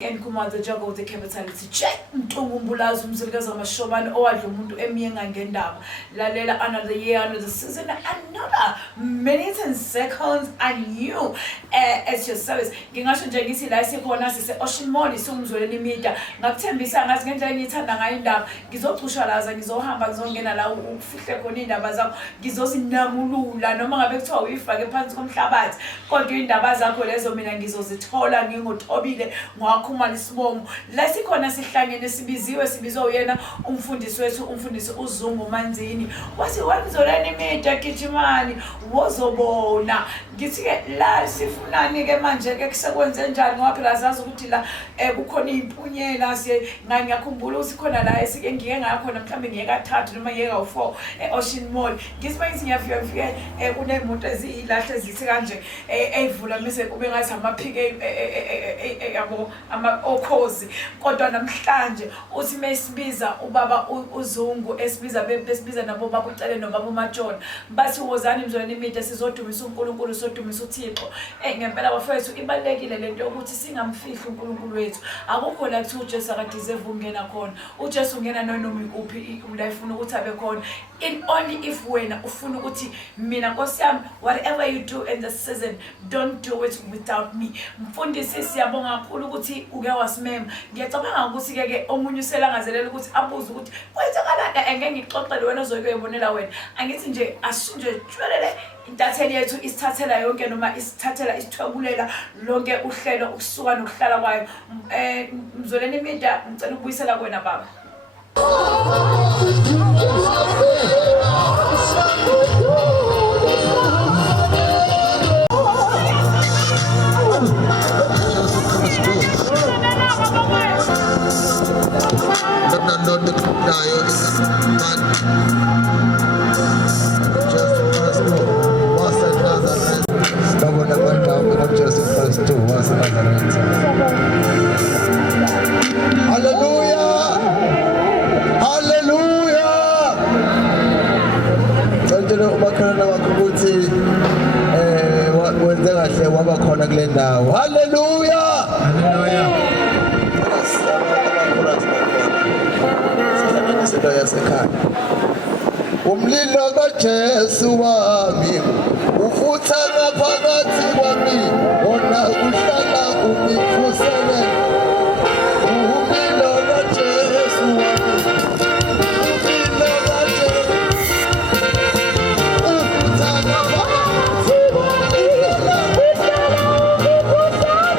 and kumade juggle the capitality check mntungumbulazi umzilikazi amashobane owadla umuntu emiyenga ngendaba lalela another year another season another minutes and seconds and you at your service ngingasho nje ngithi la sikhona sise Ocean Mall singumzweleni media ngakuthembisa ngazi ngendlela engithanda ngayo indaba ngizocushalaza ngizohamba ngizongena la ufihle khona indaba zakho ngizozinamulula noma ngabe kuthiwa uyifake phansi komhlabathi kodwa indaba zakho lezo mina ngizozithola ngingotobile ngwakhuma lisibongo la sikhona sihlangene sibizwe uyena umfundisi wethu umfundisi uZungu Manzini wathi wangizolani media gijimani wozobona ngithi ke la sifunani ke manje ke kusekwenze njani ngoba phela zazi ukuthi la kukhona impunyela siye ngiyakhumbula ukuthi khona la esike ngike ngakhona mhlambe ngiyeka 3 noma ngiyeka u4 eOcean Mall ngithi manje ngiyafika kunemoto ezilahle ezithi kanje eyivula mise kube ngathi amaphike yabo ama okhozi kodwa namhlanje uthi mesibiza ubaba uZungu esibiza nabo baba ucele nobaba uMatshona bathi wozani mzweni media sizodumisa uNkulunkulu sodumisa uThixo ngempela bafethu ibalekile lento yokuthi singamfihli uNkulunkulu wethu akukho la kuthi uJesu akadeserve ukungena khona uJesu ungena noma ikuphi la ifuna ukuthi abe khona in only if wena ufuna ukuthi mina Nkosi yami whatever you do in the season don't do it without me mfundisi siyabonga kakhulu ukuthi uke wasimema ngiyacabanga ukuthi ke omunye uselangazelela ukuthi abuze ukuthi kwenzakalana engeke ngixoxele wena ozoyibonela wena angithi nje asinje tshwelele intatheli yethu isithathela yonke noma isithathela isithwebulela lonke uhlelo ukusuka nokuhlala kwayo mzoleni media ngicela ukubuyisela kuwena baba Hallelujah! Hallelujah! Ngicela ubakhona wakuthi wenze kahle waba khona kule ndawo. Hallelujah! Hallelujah! Sisho yasekhaya. Umlilo kaJesu wami ufutha ngaphakathi kwami wona uhlala ungifusele umlilo kaJesu wami umlilo kaJesu ufutha ngaphakathi kwami uhlala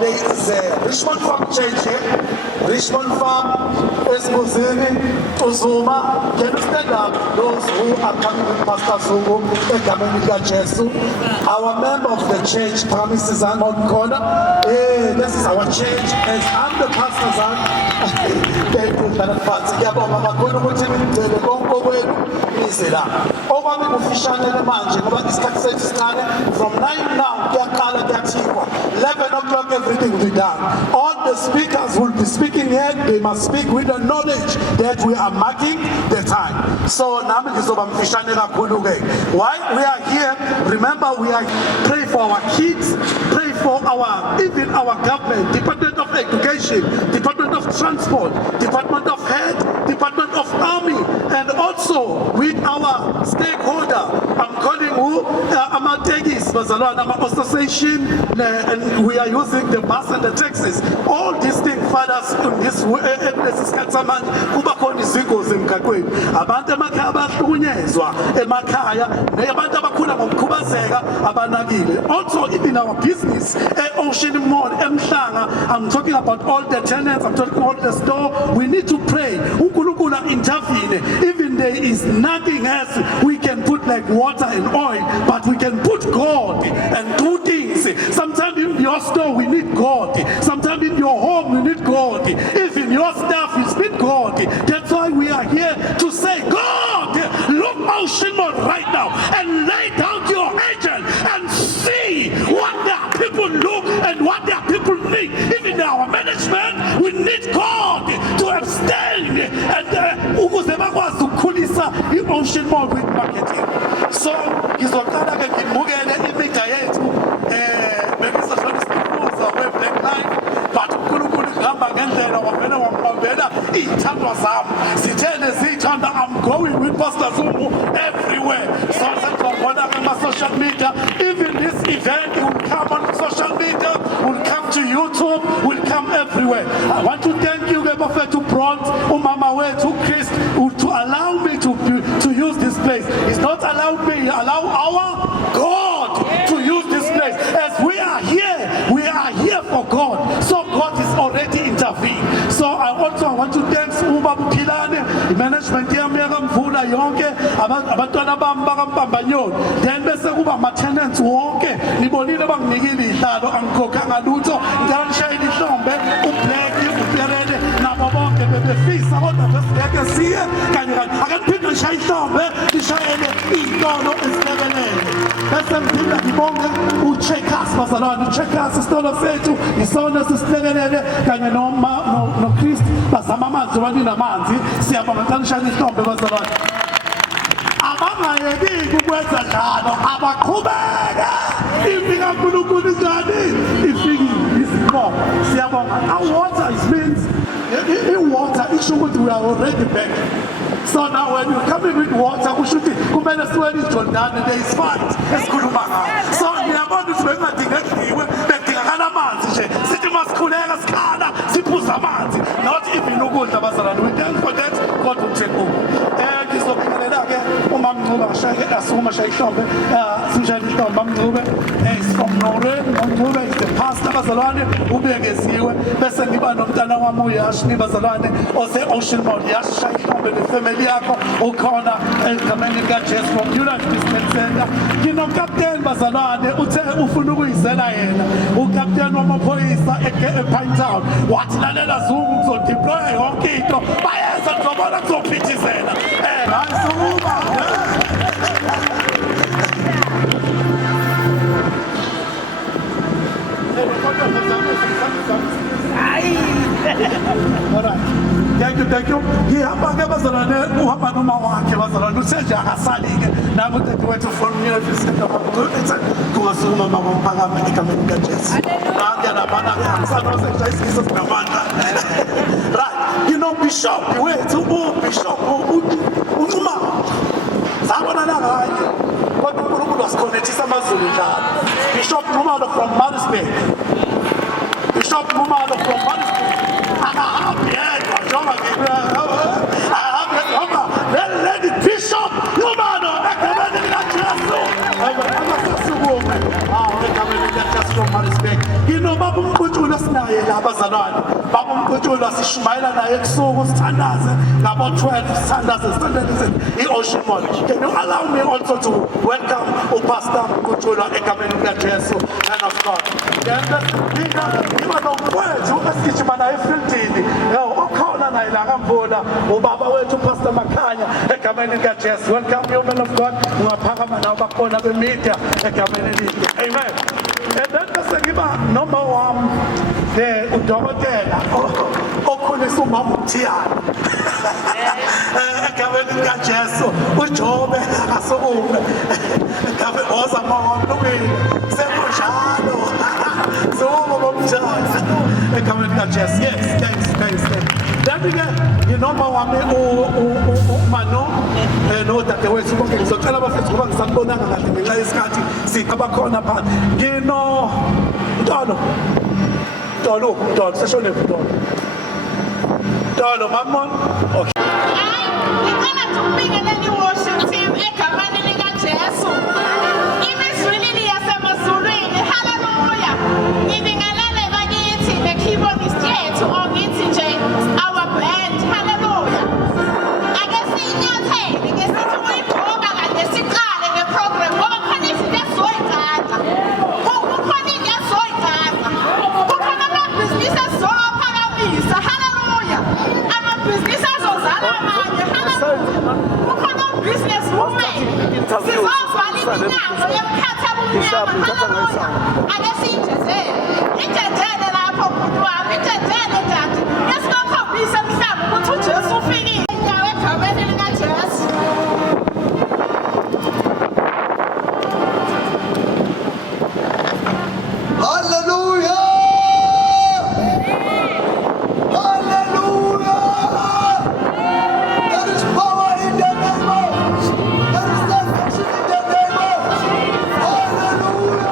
there is a Richmond Farm Church here. Richmond Farm, Esbuzini, Uzuma. Can you stand up? Those who are coming with Pastor Zugu, Ekamenika Jesu. Our member of the church promises on corner. Hey, this is our church. As I'm the pastor's son. Thank you, Father. Yabonga kakhulu ukuthi ngicele konke kwenu izela. Okwami kufishane manje ngoba isikhathi sethu sincane. From 9 now kuyaqala kuyathikwa. 11 o'clock everything will be done. All the speakers will be speaking here. They must speak with the knowledge that we are marking the time. So nami ngizoba mfishane kakhulu ke. While we are here, remember we are pray for our kids, pray for even our government, Department of Education, Department of Transport, Department of Health, Department of Army, and also with our stakeholder. I'm calling who Amategis, Bazalwana Association, and we are using the bus and the taxis. All these things, fathers, in this is Katsaman, Kubakoni Zigos in Kakwe, Abanta Makaba, Tunyezwa, Emakaya, Neabanta Bakuna Kubazega, Abanagile. Also, even our business, Ocean Mall, Mshanga, I'm talking about all the tenants, I'm talking about the store. We need to pray. Ukulukula intervene. Even there is nothing else we can put like water and oil, but we can put God and do things. Sometimes in your store we need God. Sometimes in your home we need God. If in your staff you need God. That's why we are here to say, God, look Ocean Mall right now and lay down your angel and see what their people look and what their people need. Even our management, we need God to abstain and Ocean Mall with marketing. So ngizokhala ke ngimukele imida yethu bengisashona isifuza we-Black Life, but uNkulunkulu ngihamba ngendlela wavela wambambela iy'thandwa zami zithene ziy'thanda. I'm going with Pastor Zumu everywhere. So sengizobona kuma-social media. Even this event will come on social media, will come to YouTube, will come everywhere. I want to thank you Bafethu Bront, umama wethu Chris, to allow me to use this place. It's not allowed me, allow our God to use this place. As we are here for God. So God is already intervened. So I also want to thank Ubaba Pilane, the management yami Mvula yonke, abantwana bami bakaMpambanyoni. Then bese kuba ma-tenants wonke, nibonile banginikile ihlalo, angikhokhanga lutho, ngishayela ihlombe, uBlack, uPerede, nabo bonke bebefisa kodwa besingeke siye kanye kanye. Akaniphinde ngishaye ihlombe, ngishayele iy'tolo ezilebelele. Bese ngiphinda ngibonge uCheckers bazalwane. uCheckers isitolo sethu isona sisilekelele kanye noChrist bazama amanzi wanina amanzi. Siyabonga xa nishayela ihlombe bazalwane. Abangayeki ukwenza njalo, abaqhubeke. Ifika uNkulunkulu njani ifike izinkomo. Siyabonga. Now water means in water isho ukuthi we are already back. So now when you come in with water, kushuthi kumele siwele iJordani, there is fight esikhuluma ngayo. So ngiyabona ukuthi bengadingekile bedingakala amanzi nje. Sithi masikhuleka sikhala siphuza amanzi. Not even ukudla bazalwane. We thank for that. God will take over. Ngizobingelela ke uMamNcube ashayeke asukuma shaya ihlombe. Simshayela ihlombe uMamNcube. Is from Norway. uMamNcube is the pastor bazalwane ubekeziwe. Bese ngiba nomntana wami uYashni bazalwane ose Ocean Mall. Yashaya ihlombe nefamily yakho ukhona egameni kaJesu from United Business Center. Nginokapteni bazalwane uthe ufuna ukuyizela yena. Ukapteni wamaphoyisa ePine Town. Wathi lalela Zungu ngizodeploya yonke into. Bayeza ngizobona kuzophithizela. Ayisuka. Thank you. Ngihamba ke bazalwane uhamba noma wakhe bazalwane uthenje akasalike nami udadewethu from University of Pretoria kungasukuma mama mphakama egameni kaJesu. Ngiyalabana ke angisanoze nje isikhiso sinamandla. Right, you know Bishop wethu uBishop uNcuma sabona la kanye kodwa uNkulunkulu wasikhonethisa amazulu njalo. Bishop Nxumalo from Maritzburg. Bishop Nxumalo from Maritzburg. Let the Bishop Nxumalo you know, Babu Mbutu naye la bazalwane baba uMkhutshulwa sishumayela naye ebusuku sithandaze ngabo 12 sithandaze i-Ocean Mall. Can you allow me also to welcome uPastor Mkhutshulwa egameni likaJesu and of God. Ngiba nomfowethu esigijima naye efieldini okhona naye la kaMvula ubaba wethu uPastor Makhanya egameni likaJesu. Welcome you man of God. Ungaphakama nawe bakhona bemedia egameni lika. Amen. And then sengiba number 1 udokotela okhulisa umama uThiyana egameni likaJesu uJobe akasukume egameni ozama lungile sekunjalo zobo bomjana egameni likaJesu. Yes, thanks. That-ke nginoma wami uMano nodadewethu bonke ngizocela abafethu ngoba ngisambonanga kahle ngenxa yesikhathi abakhona pha ngino Ntolo seshone Ntolo mamon. Okay. Ngicela ukubingelela i-worship team egameni likaJesu. Imizwilili yasemazulwini. Hallelujah. Ngibingelele bakithi ne-keyboardist yethu ngithi nje our band. Hallelujah. Ake sinyathele ke sithi uyigqoka kanje siqale ngeprogram ngoba khona izinto esizoyiqala. Kukhona into esizoyiqala. Kukhona amabhizinisi esizowaphakamisa. Hallelujah. Amabhizinisi azozala amanye. Hallelujah. Kukhona business woman. Sizovala iminyango yemkhathabo umnyama. Hallelujah. Ake siyinjezele. Injezele lapho muntu wami. Injezele dade. Esikakhombisa mhlawumbe ukuthi uJesu ufikile. Indawo egameni likaJesu. Hallelujah! Hallelujah! There is power in the name of Jesus. There is salvation in the name of Jesus. Hallelujah!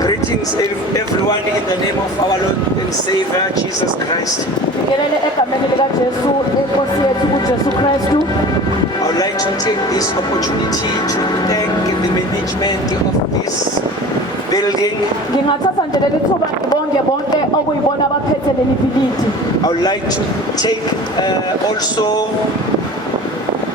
Greetings everyone in the name of our Lord and Savior Jesus Christ. Ngelele egameni likaJesu enkosi yethu uJesu Kristu. I would like to take this opportunity to thank the management of this building. Ngingathatha nje leli thuba ngibonge bonke okuyibona abaphethe leli bhilidi. I would like to take also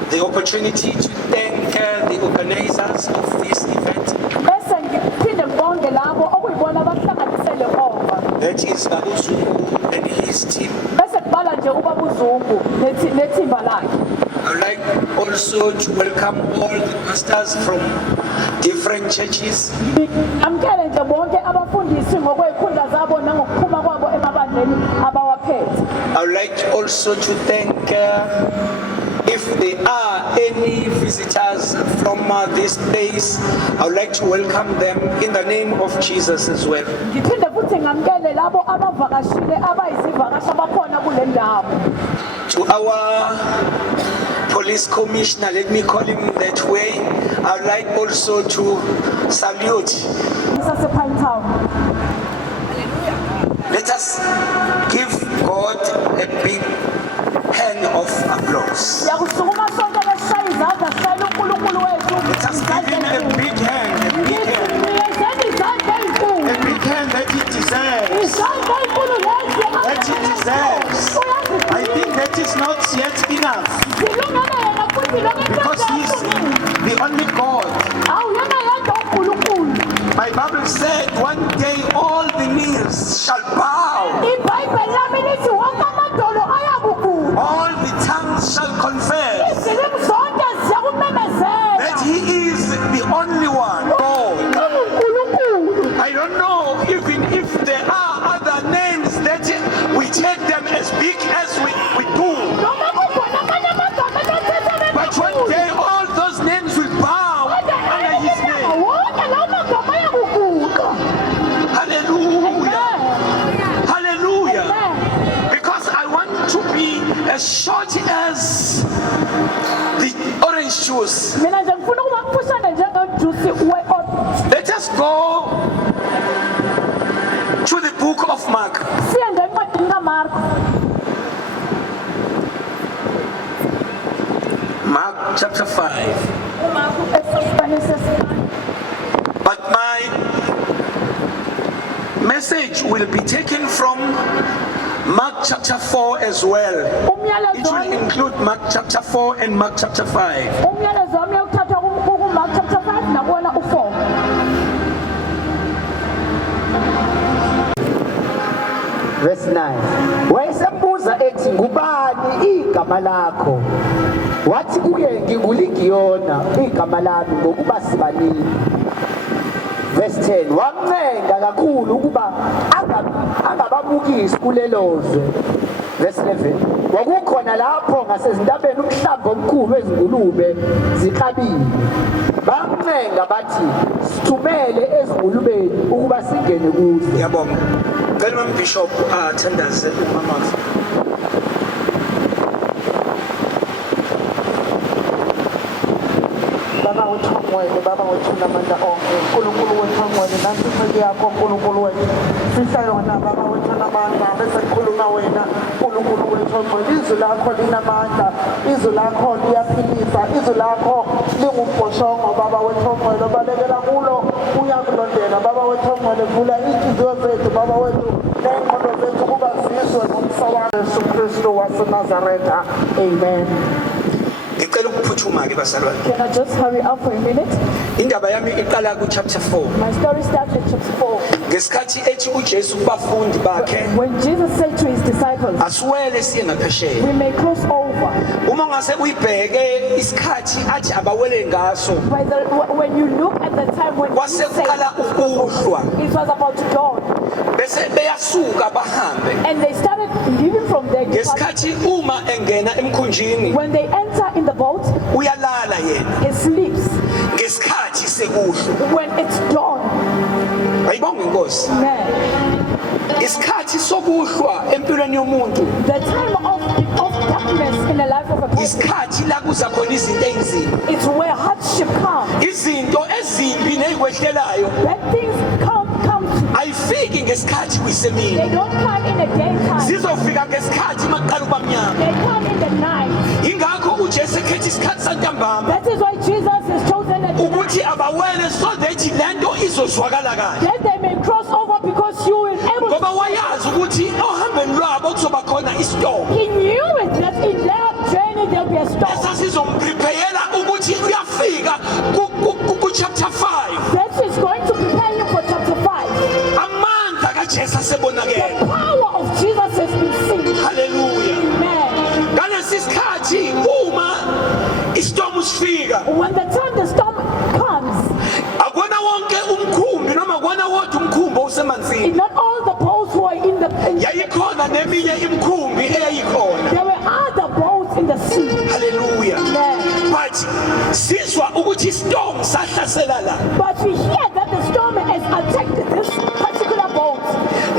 the opportunity to thank the organizers of this event. Bese ngiphinde ngibonge labo okuyibona abahlanganisele konke. That is Babu Zungu and his team. Bese kubala nje ubaba uZungu nethimba lakhe. I would like also to welcome all the pastors from different churches. Amkele nje bonke abafundisi ngokwekhundla zabo nangokuphuma kwabo emabandleni abawaphethe. I would like also to thank if there are any visitors from this place, I would like to welcome them in the name of Jesus as well. Ngiphinde futhi ngamkele labo abavakashile abayizivakashi abakhona kule ndawo. To our police commissioner, let me call him that way, I would like also to salute. Sase-Pine Town. Let us give God a big hand of applause. Siyakusukuma sonke leshaya izandla sishayele uNkulunkulu wethu. Let us give him a big hand, a big hand, Ngiyenzeni izandla ezinkulu. a big hand that he deserves. Izandla ezinkulu lezi That he deserves. I think that is not yet enough zilungele yena futhi lokho because he's the only God. Awu yena yedwa uNkulunkulu. By Bible said one day all the knees shall bow, iBhayibheli lami lithi wonke amadolo ayakuguqa, all the tongues shall confess izilimi zonke ziyakumemezela that he is the only one. Oh, uNkulunkulu. I don't know even if there are other names that we take them as big as we do. Noma kukhona amanye amagama athatha But one day all those names will bow under his name. wonke lawo magama ayakuguqa. Hallelujah. Amen. Hallelujah. Amen. Because I want to be as short as the orange juice. Mina nje ngifuna ukuba ngiphushane njengojuice we-orange. Let us go to the book of Mark. Siye ngencwadini kaMarko. Mark chapter 5. uMarko esifani sesibani. But my message will be taken from Mark chapter 4 as well. It Umyalezo will wami include Mark chapter 4 and Mark chapter 5. umyalezo wami uyawuthatha kuMark chapter 5 nakuwona u4. Verse 9. Wayesembuza ethi ngubani igama lakho? Wathi kuye nginguLigiyona igama lami ngokuba sibanini. Verse 10. Wamncenga kakhulu ukuba angababukisi kulelozwe. Verse 11. Kwakukhona lapho ngasezintabeni umhlambi omkhulu wezingulube ziklabile. Bamncenga bathi sithumele ezingulubeni ukuba singene kuzo. Yabonga. Ngicela uMbishop athandaze umama. Baba uthongwele, Baba wethula amandla onke, uNkulunkulu wethongwele, nansi inceke yakho uNkulunkulu wethu, sihlale wena Baba wethula amandla, bese sikhuluma wena uNkulunkulu wethongwele, izwi lakho linamandla, izwi lakho liyaphilisa, izwi lakho lingumbhoshongo Baba wethongwele, balekela kulo uyakulondela Baba wethongwele, vula inhliziyo zethu Baba wethu nengqondo zethu kuba zizwe ngomsa Yesu Kristu waseNazaretha, amen. Ngicela ukuphuthuma ke bazalwane. Can I just hurry up for a minute? Indaba yami iqala ku chapter 4. My story starts at chapter 4. Ngesikhathi ethi uJesu kubafundi bakhe When Jesus said to his disciples, asiwele siye ngaphesheya. we may cross over. Uma ngase uyibheke isikhathi athi abawele ngaso When you look at the time when he said kwasekuqala ukuhlwa it was about to dawn, bese beyasuka bahambe. and they started leaving from there. Ngesikhathi uma engena emkhunjini When they enter in the boat, uyalala yena it sleeps. ngesikhathi sekuhlwa. When it's dawn, Ayibonge Nkosi. man, Isikhathi sokuhlwa empilweni yomuntu the time of darkness in the life of a person isikhathi la kuza khona izinto ezimbi. is where hardship comes. Izinto ezimbi nezikwehlelayo Bad things come to ayifiki ngesikhathi they kuyisemini. don't come in the daytime. Zizofika ngesikhathi maqala ubamnyama. They come in the night. Ingakho uJesu ekhetha isikhathi santambama That is why Jesus is chosen at the night. ukuthi abawele so that lento izozwakala kahle. That they may cross over because you will able Ngoba to. wayazi ukuthi ohambeni lwabo kuzoba khona istorm. He knew it that in their journey there'll be a storm. Esasizomprepare ukuthi uyafika ku chapter 5. That is going to prepare you for chapter 5. Amandla kaJesu The asebonakele. power of Jesus has been seen. Hallelujah. Amen. Ngalesi sikhathi uma istorm sifika When the thunderstorm comes, akona wonke umkhumbi noma akona wodwa umkhumbi osemanzini. not all the boats were in the. Yayikhona neminye imikhumbi eyayikhona. There were other boats in the sea. Hallelujah. Amen. But sizwa ukuthi istorm sahlasela la. But we hear that the storm has attacked this particular boat.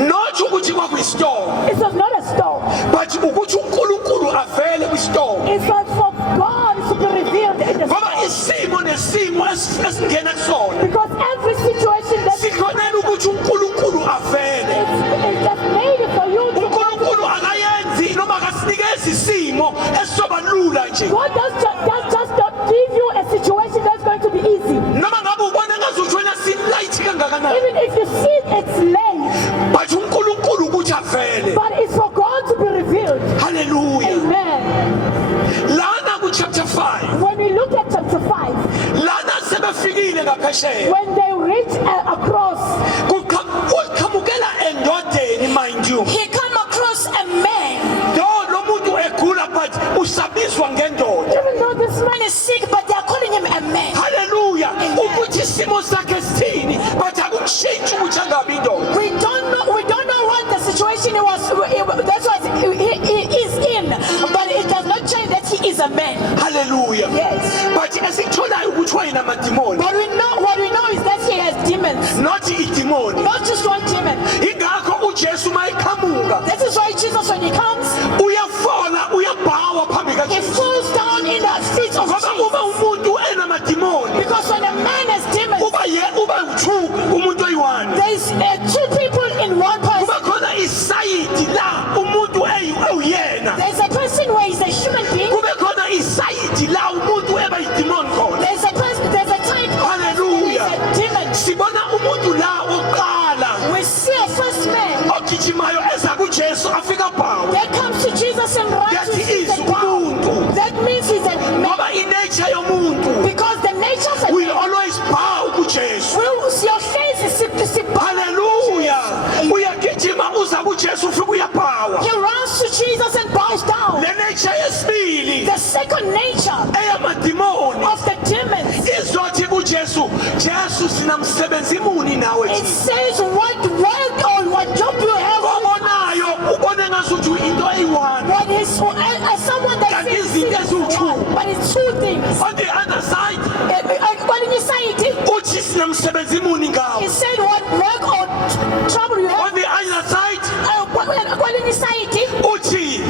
Not ukuthi kwakuyistorm, It was not a storm. but ukuthi uNkulunkulu avele kwistorm. It was for God to be revealed in the Ngoba storm. isimo nesimo esingena kusona Because every situation that sikhonela ukuthi uNkulunkulu avele. is just made for you to. uNkulunkulu akayenzi noma akasinikezi isimo esizoba lula nje. God does not give you a situation that's going to be easy. Noma ngabe ubona ngazuthi wena silight kangakanani. Even if you see it's late, But uNkulunkulu ukuthi avele. but it's for God to be revealed. Hallelujah. Amen. Lana ku chapter 5. When we look at chapter 5, Lana sebefikile ngaphesheya. when they reach across esikutholayo ukuthi wayenamadimoni What we know is that he has demons, not idimoni. not just one demon. Ingakho uJesu mayiqhamuka That is why Jesus, when he comes, uyafola uyabhawa phambi he kaJesu. falls down in the feet of Ngoba Jesus. uma umuntu enamadimoni Because when a man has demons, uba u2 umuntu oyi1. there's two people in one person. Kuba khona isayidi la umuntu eyena. There's a person where he's a human being. Kube khona isayidi la umuntu eba idimoni khona. There's a person, there's a type of person Hallelujah. that is a demon. Sibona umuntu la oqala We see a first man ogijimayo eza kuJesu afika bhawa. that comes to Jesus and runs That to is sit down. umuntu. That means he's a man. Ngoba inature yomuntu Because the nature of a will man always bow kuJesu. will see your face is Hallelujah. Uyagijima uza kuJesu ufika uyabhawa. He runs to Jesus and bows down. Le nature yesibili The second nature eyamadimoni of the demons, izothi kuJesu, Jesu sinamsebenzi muni nawe. it says what work or what job you have. Obonayo ubone ngasuthi into eyi1. What is someone that Kanti says izinto it's eziwu-two. one, but it's two things. On the other side Kwelinye side, uthi sinamsebenzi muni ngawo. he said what work or trouble you have. On the other side Kwelinye side, uthi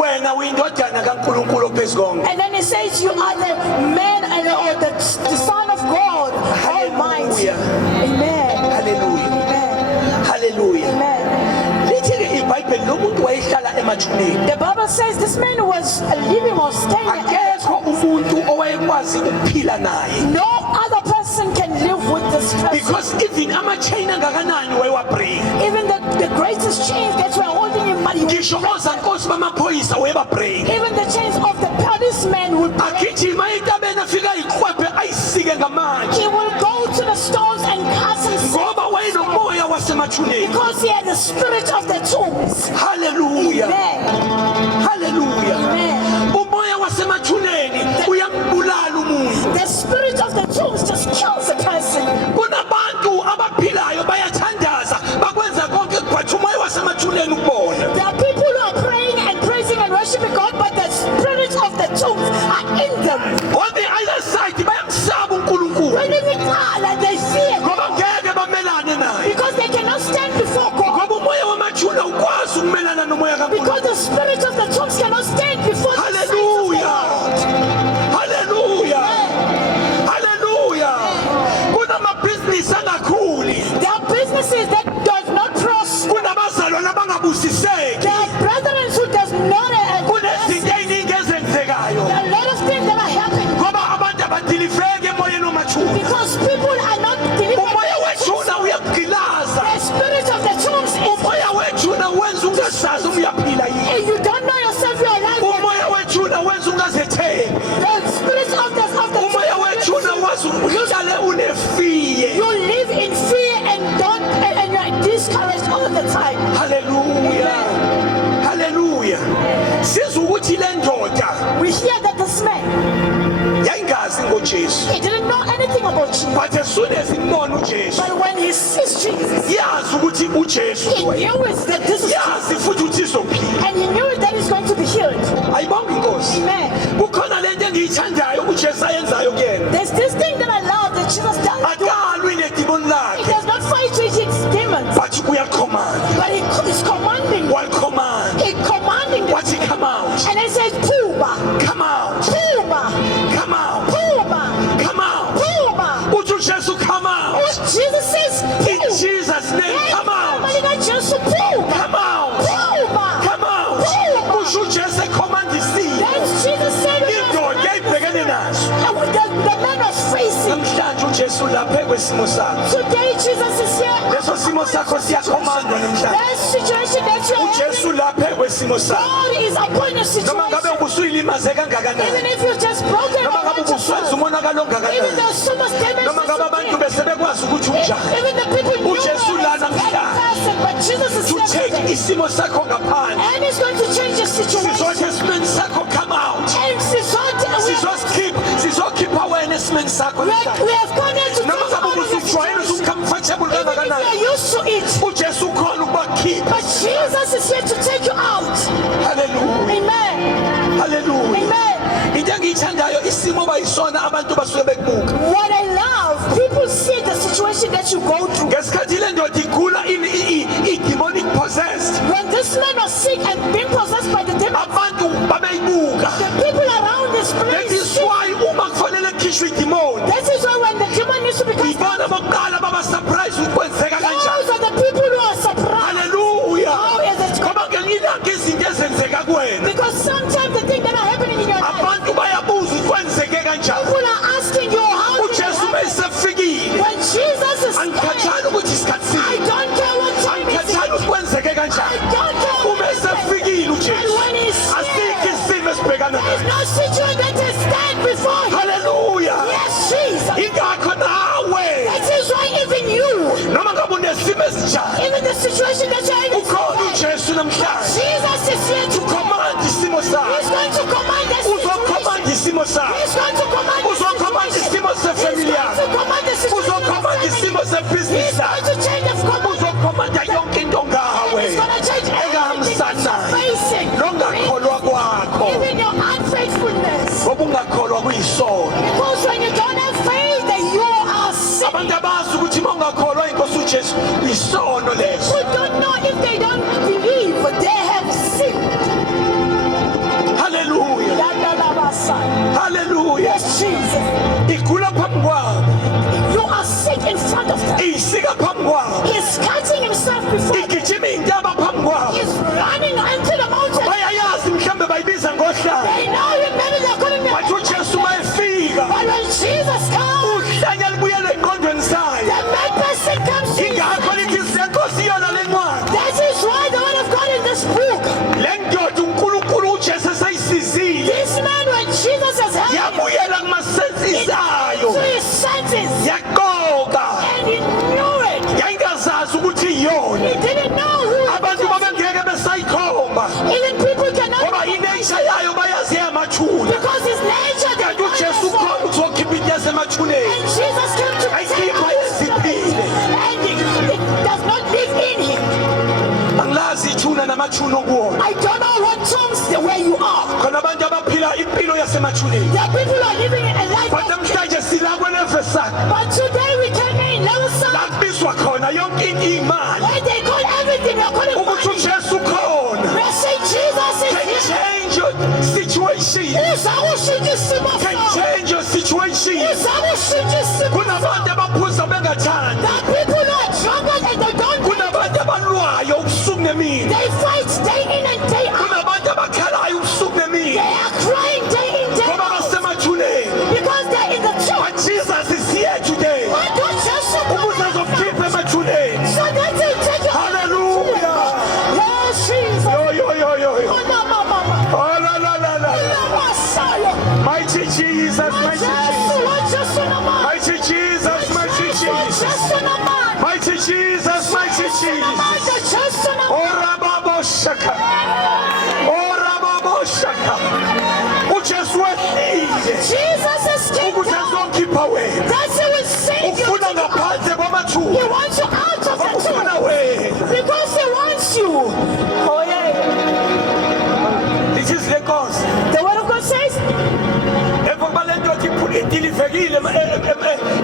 wena uyindodana kaNkulunkulu ophezukonke. and then he says you are the man or the son of God Almighty. Hallelujah. Amen. Hallelujah. Amen. Hallelujah. Amen. Lithi-ke iBhayibheli lo muntu wayehlala emathuneni. The Bible says this man was living or staying. Akekho umuntu owayekwazi ukuphila naye. No other person can live with this person. Because even ama-chain angakanani wayewabreak. Even the greatest chains that were holding him, but he Ngisho ozankosi bamaphoyisa wayebabreak. even the chains of the policemen would break. Agijima entabeni afika ayikhwebhe ayisike ngamanje. He will go to the stones and cast himself Ngoba wayenomoya wasemathuneni. because he had the spirit of the tombs. Hallelujah. Amen. Hallelujah. Amen. Umoya wasemathuneni uyambulala umuntu. The spirit of the tombs just kills a person. Kunabantu abaphilayo bayathandaza bakwenza konke but umoya wasemathuneni ubona. There are people who are praying and praising and worshiping God, but the spirits of the tombs are in them. On the other side bayamsaba uNkulunkulu. When they call, they fear Ngoba God ngeke bamelane naye. because they cannot stand before God. Ngoba umoya wamathuna ukwazi ukumelana nomoya kaNkulunkulu. Because the spirit of the tombs cannot stand before the sight of the Hallelujah. Lord. Hallelujah. Hallelujah. Kunamabhizinisi angakhuli. There are businesses that does not prosper. Kunabazalwane abangabusiseki. There are brethren who does not Kunezinto eziningi ezenzekayo. There are a lot of things that are happening Ngoba abantu abadiliveki emoyeni wamathuna. because people are not delivered. Umoya wethuna uyabhilaza. The spirit of the tombs is Umoya wethuna wenza ungasazi uyaphila yini. if you don't know yourself, you are alive. Umoya wethuna wenza ungazethembi. The spirit of the Umoya wethuna wazi uhlale unefiye. you live in fear and you are discouraged all the time. Hallelujah. Hallelujah. Siza ukuthi le ndoda We hear that this man, yayingazi ngoJesu. he didn't know anything about Jesus. But as soon as imbona uJesu, But when he sees Jesus, yazi ukuthi uJesu he knew it that this is yazi futhi ukuthi izophila. and he knew that he's going to be healed. Ayibonge inkosi. Amen. Kukhona lento engiyithandayo uJesu ayenzayo kuyena. There's this thing that I love that Jesus does. Akalwi nedimoni He lakhe, does not fight with his demons, but uyakhomanda. but he is commanding. Wakhomanda. He commanding them. Wathi come out. And he says, Puma, Come out. Puma, Come out. Puma, Come out. Puma. Uthi uJesu come out. Jesus says, In Puma. Jesus name come out. Jesus, Puma, Come out. Puma. Come out. Kusho uJesu ekhomanda isimo. That's Jesus said. Indoda eyibhekene naso. The man was facing. Namhlanje uJesu lapha kwesimo sakho. Today Jesus is here. Leso simo sakho siyakhomandwa namhlanje. That situation that you are uJesu having, lapha kwesimo sakho. God is upon your Noma ngabe situation. ubusuyilimaze Even kangakanani. if you just broken Noma or ngabe hurt ubuswenza yourself. umonakalo Even ongakanani. though so much damage Noma is ngabe abantu to bese bekwazi ukuthi unjani. even the people knew uJesu that lana it's a bad namhlanje. person, but Jesus is To here take today. isimo sakho ngaphandle. And he's going to change your situation. Sizothi esimeni sakho come out. And Sizokhipha wena esimeni sakho we namhlanje. have come here to Noma take ngabe out of your ubusujwayele situation. usucomfortable Even if kangakanani. you're used to it. uJesu ukhona ukubakhipha. But Jesus is here to take you out. Hallelujah. Amen. Hallelujah. Amen. Into engiyithanda basuke bekubuka. What I love, people see the situation that you go through. Ngesikhathi le ndoda igula demonic possessed, When this man was sick and being possessed by the demon, abantu babeyibuka. the people around this That place, is why uma kufanele khishwe idemoni, that is why when the demon needs to be cast out, ibona bokuqala baba surprise ukwenzeka kanjani. those are the people who are surprised. Hallelujah. How is it? Ngoba ngelinye ilanga izinto ezenzeka kuwena, Because sometimes the things that are happening in your life, abantu bayabuza ukuthi kwenzeke kanjani. people are asking you how did it uJesu happen? mesefikile, When Jesus is coming, angikhathali ukuthi isikhathi I sini, don't care what time it is. angikhathali ukuthi kwenzeke I kanjani. don't care what Uma it is. esefikile And uJesu, when he's asikho here, isimo esibhekana there is naso. no situation that is stand before him. Hallelujah. Yes, Jesus. Ingakho nawe That is why even you, noma ngabe unesimo esinjani, even the situation that you're in, ukhona uJesu namhlanje Jesus is here to ukhomanda isimo He's sakho, going to command the uzokhomanda situation. isimo sakho, He's going to command the uzokhomanda situation. isimo He's sefamily going yakho, to command the situation. uzokhomanda of isimo family. sebhizinisi He's going sakho, to change the command. uzokhomanda yonke into ngawe He's going to change everything that engahambisanayo you're facing. nongakholwa kwakho, Even your unfaithfulness. ngoba ungakholwa kuyisono. Because when you don't have faith, that you are sick. Abantu abazi ukuthi uma ungakholwa inkosi uJesu isono leso. Who don't know if they don't believe, they have sinned. Hallelujah. Hallelujah. Yes, Jesus. Igula phambi kwabo, You are sick in front of them. isika phambi kwabo, He's cutting himself before them. igijima iy'ntaba phambi kwabo. He's running into the mountain. Bayayazi mhlawumbe bayibiza ngohlanga, They know you, maybe they're calling me. bathi uJesu uma efika But when Jesus comes, uhlanya libuyele engqondweni the zayo. mad person comes to you. Ingakho lithi senkosi iyona le ncwadi. That is why the word of God in this book, Le ndoda uNkulunkulu uJesu esayisizile, this man, when Jesus has helped him yabuyela kumasenses ayo, to his senses, yaqoka, and he knew it. yayingazazi ukuthi iyona. He didn't know who it Abantu was. babengeke besayikhomba Even people cannot ngoba ineysha yayo bayazi yamathuna. because his nature, they Kanti know uJesu that's ukhona all. ukuthi wokhipha into yasemathuneni. And Jesus came to Ayikhipha yeziphile. and it does not live in him. Angilazi ithuna namathuna okuwona. I don't know what tombs the way you are. Khona abantu abaphila impilo yasemathuneni. There are people who are living a life But of namhlanje sila kweNefesani. but today we came in Nelson La kubizwa khona yonke into iyimali. and they call everything, they're calling Ukuthi money. uJesu khona. They say Jesus is Can here. change your situation. Uzakushintsha isimo Can sakho. change your situation. Uzakushintsha isimo Kunabantu abaphuza bengathandi. There are people who are drunken and they don't Kunabantu abalwayo ubusuku nemini. they fight day in and day out. Kunabantu abakhalayo ubusuku nemini. They are crying day in, day Ngoba out basemathuneni. because they're in the church. But Jesus is here today. Why don't Jesus Ukuze azokukhipha emathuneni. so that they take you Hallelujah. Yes, Jesus. Yo, yo, yo, yo, yo. Oh, no, mama. Oh, la, la, la, la. Messiah. Mighty Jesus, mighty Jesus. Mighty Jesus, mighty Jesus. Mighty Jesus, mighty Jesus. Oh, Rababo Shaka. Oh, Rababo Shaka. uJesu wehlile Jesus is king. ukuthi azokhipha wena. That's who will save you. Ufuna ngaphandle He kwamathuna. wants you out of the Ufuna tomb wena. because he wants you. Oh yeah. This is the cause. The word of God says, Emva kokuba le ndoda idilivekile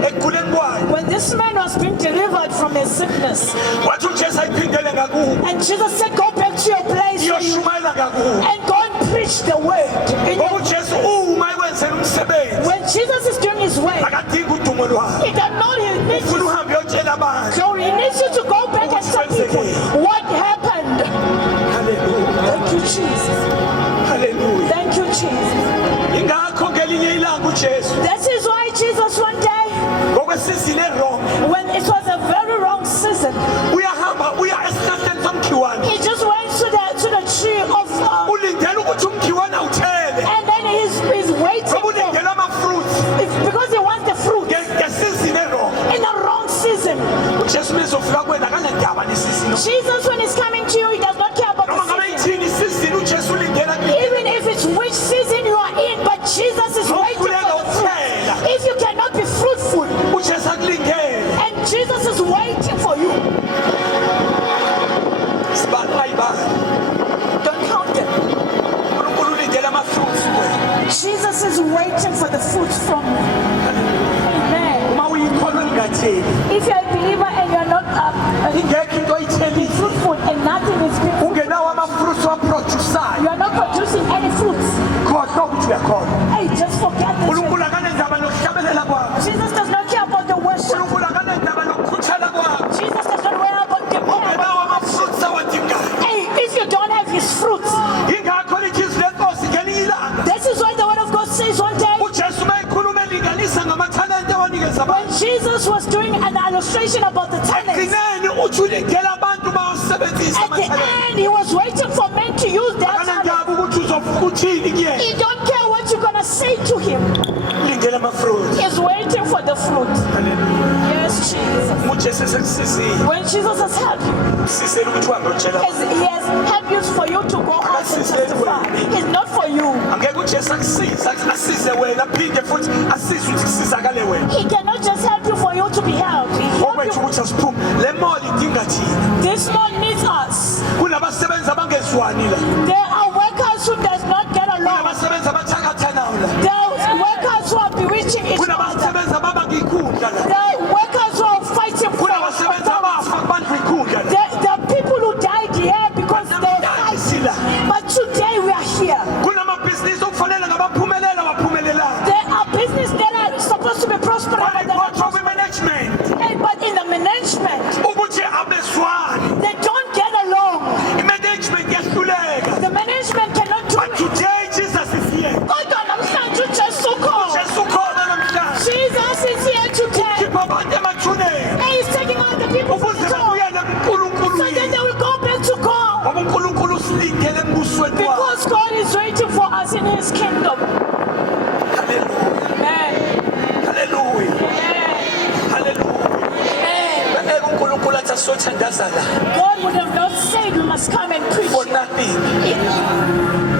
ekuguleni kwayo. when this man was being delivered from his sickness, Wathi uJesu ayiphindele ngakubo. and Jesus said, go back to your place where you Iyoshumayela ngakubo. and go and preach the word. Ngoba uJesu uma ekwenzela umsebenzi When Jesus is doing his way, akadingi udumo lwakho. he does not he needs Ufuna you. uhambe uyotshela abantu. So he needs you to go back and tell people what happened. Hallelujah. Thank you, Jesus. Hallelujah. Thank you, Jesus. Ingakho ngelinye ilanga uJesu That is why Jesus one day, ngokwesizini erong when it was a very wrong season, uyahamba uya esihlahleni somkhiwane. he just went to the tree of Ulindele ukuthi umkhiwane awuthele. and then he's waiting Ngoba for ulindele ama-fruits because he wants the fruit ngesizini erong. in the wrong season. uJesu mezofika kuwena akanendaba nesizini. Jesus, when he's coming to you, he does not care about Noma the ngabe season. ithini isizini uJesu ulindela kini. Even if it's which season you are in, but Jesus is waiting for Awufuneka the fruit. ukuthela. If you cannot be fruitful, uJesu akulindele. and Jesus is waiting for you, Sibani bayibani. don't count them. uNkulunkulu ulindele ama-fruits kuwena. Jesus is waiting for the fruit from you. itheli If you're a believer and you're not ingekho into oyithelile fruitful and nothing is being, ungenawo ama-fruits waprodusayo you're not producing any fruits. khohlwa ukuthi uyakhona Hey, just forget this. unkulunkulu akanendaba nokuhlabelela kwakho Jesus does not care about the worship. unkulunkulu akanendaba nokukhuthala kwakho Jesus does not care about the ungenawo ama-fruits awadingayo Hey, if you don't have his fruits, ingakho lithi izwi lenkosi ngelinye ilanga this is why the word of God says one day ujesu mayekhuluma elinganisa ngamathalente awanikeza when abantu Jesus was doing an illustration about the talents. ekugcineni uthi ulindela abantu bawasebenzisa At the amathalente end, he was waiting for men to use their talents. akanandaba ukuthi uzofukuthini kuyena He don't care what you're gonna say to him. lindela ama-fruits He's waiting for the fruit. Hallelujah. Yes, Jesus. ujesu esekusizile When Jesus has helped you, sisele ukuthi uhambe utshela he has helped you for you to go out and testify. It's not for you. angeke ujesu akusize asize wena aphinde futhi asize ukuthi kusizakale wena He cannot just help you for you to be helped. He help okwethu you. ukuthi asiphume le moli idinga thina This one needs us. kunabasebenzi abangezwani la There are workers who does not get along. kunabasebenzi abathakathanayo la There are workers who are bewitching each other. kunabasebenzi ababanga ikhundla la There are workers who are fighting for kunabasebenzi authority. abafa kubanjwa ikhundla la There are people who died here because they fight. sila But today we are here. kunamabhizinisi okufanele ngabaphumelela waphumelelayo There are business that are supposed to be prosperous, but they're not Control prospering. management Hey, but in the management, ukuthi abezwani they don't get along. i-management yahluleka The management cannot do but it. today Jesus is here Kodwa namhlanje uJesu ukhona. Jesu khona namhlanje Jesus is here today. khipha abantu emathuneni He is taking out the people from ukuze the top babuyele so kuNkulunkulu that they will go back to God. ngoba uNkulunkulu usilindele embusweni wakhe Because God is waiting for us in His kingdom. haleluya Amen. haleluya Amen. haleluya Amen. bengeke uNkulunkulu athi asothandaza la God would have not said we must come and preach. for nothing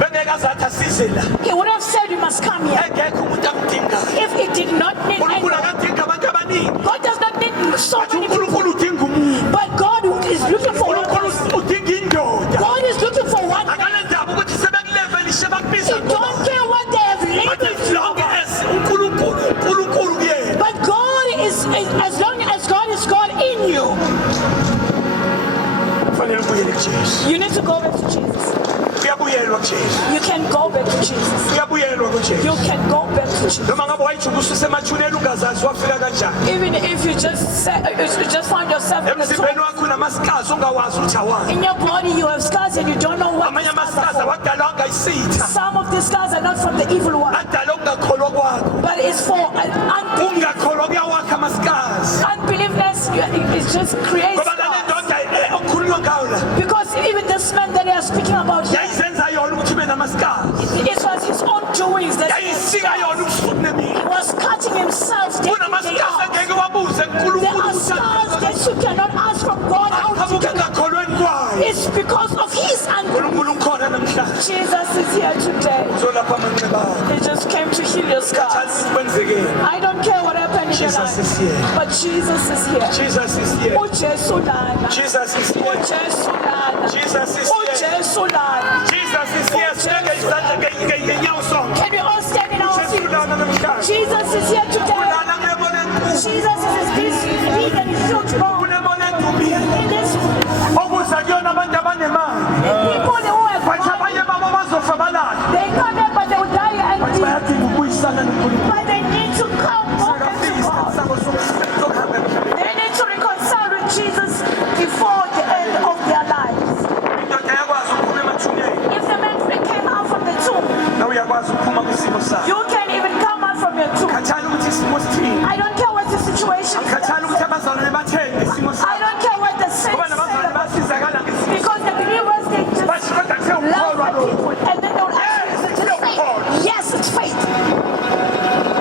bengeke azathi asize la He would have said we must come here. engekho umuntu amdingayo If He did not need uNkulunkulu anyone. akadinga abantu abaningi God does not need so but many people. uNkulunkulu udinga umuntu But God is looking for one uNkulunkulu person. udinga indoda God is looking for one man. akanendaba ukuthi sebekulevelishe He bakubiza don't care what they have but labeled as you. long as uNkulunkulu kuyena But God is, as long as God is God in you, kufanele ubuyele kuJesu you need to go back to Jesus. kuyabuyelwa kuJesu You can go back to Jesus. kuyabuyelwa kuJesu You can go back to Jesus. noma ngabe wayijukusa usemathuneni ungazazi wafika kanjani Even if you just find yourself in the emzimbeni tomb, wakho unamasikazi ongawazi ukuthi awani in your body you have scars and you don't know what amanye the scars amasikazi are for. awadalwa angayisitha Some of these scars are not from the evil one, adala ukungakholwa kwakho but it's for ukungakholwa kuyawakha amasikazi unbelievness. It just creates ngoba lale scars. ndoda okukhulunywa ngayo la Because even this man that they are speaking about here, yayizenza yona ukuthi ube namasikazi it was his own doings that he yayisika yona ubusuku nemini was cutting himself day in, day kunamasikazi out. angeke wabuze There uNkulunkulu are scars that you cannot ask from God how to aqhamuke get. engakholweni kwayo It's because of his unbelief. uNkulunkulu ukhona namhlanje Jesus is here today. uzolapha amanxeba akho He just came to heal your kathali scars. ukuthi kwenzekeni I don't care what happened in your Jesus is life, here but Jesus is here. Jesus is here uJesu lana. Jesus is here uJesu lana. Jesus is here uJesu lana. Jesus is here sibeke izandla ngenyawo sonke Can we all stand in our Jesu feet? ulana namhlanje Jesus is here today. ulana kulemona enkulu Jesus is this big and huge bone. kulemona edumile In this okuza kuyona abantu abanemali people who have bathi money, abanye babo bazofa balala they come here but they will die bathi empty. bayadinga ukuyisana noNkulunkulu But they need to come home back to God. They need to reconcile with Jesus before the end of their lives. indoda yakwazi ukuphuma emathuneni If the man came out from the tomb, nawe uyakwazi ukuphuma kwisimo sakho you can even come out from your tomb. khathali ukuthi isimo sithini I don't care what the situation is. khathali ukuthi abazalwane bathenge isimo I sakho don't care what the ngoba saints say nabazalwane about it. basizakala ngesimo Because the believers, they just bathi kodwa kuthe love ukukholwa the lokhu people. And then they'll ask you, is it just faith? Yes, it's faith.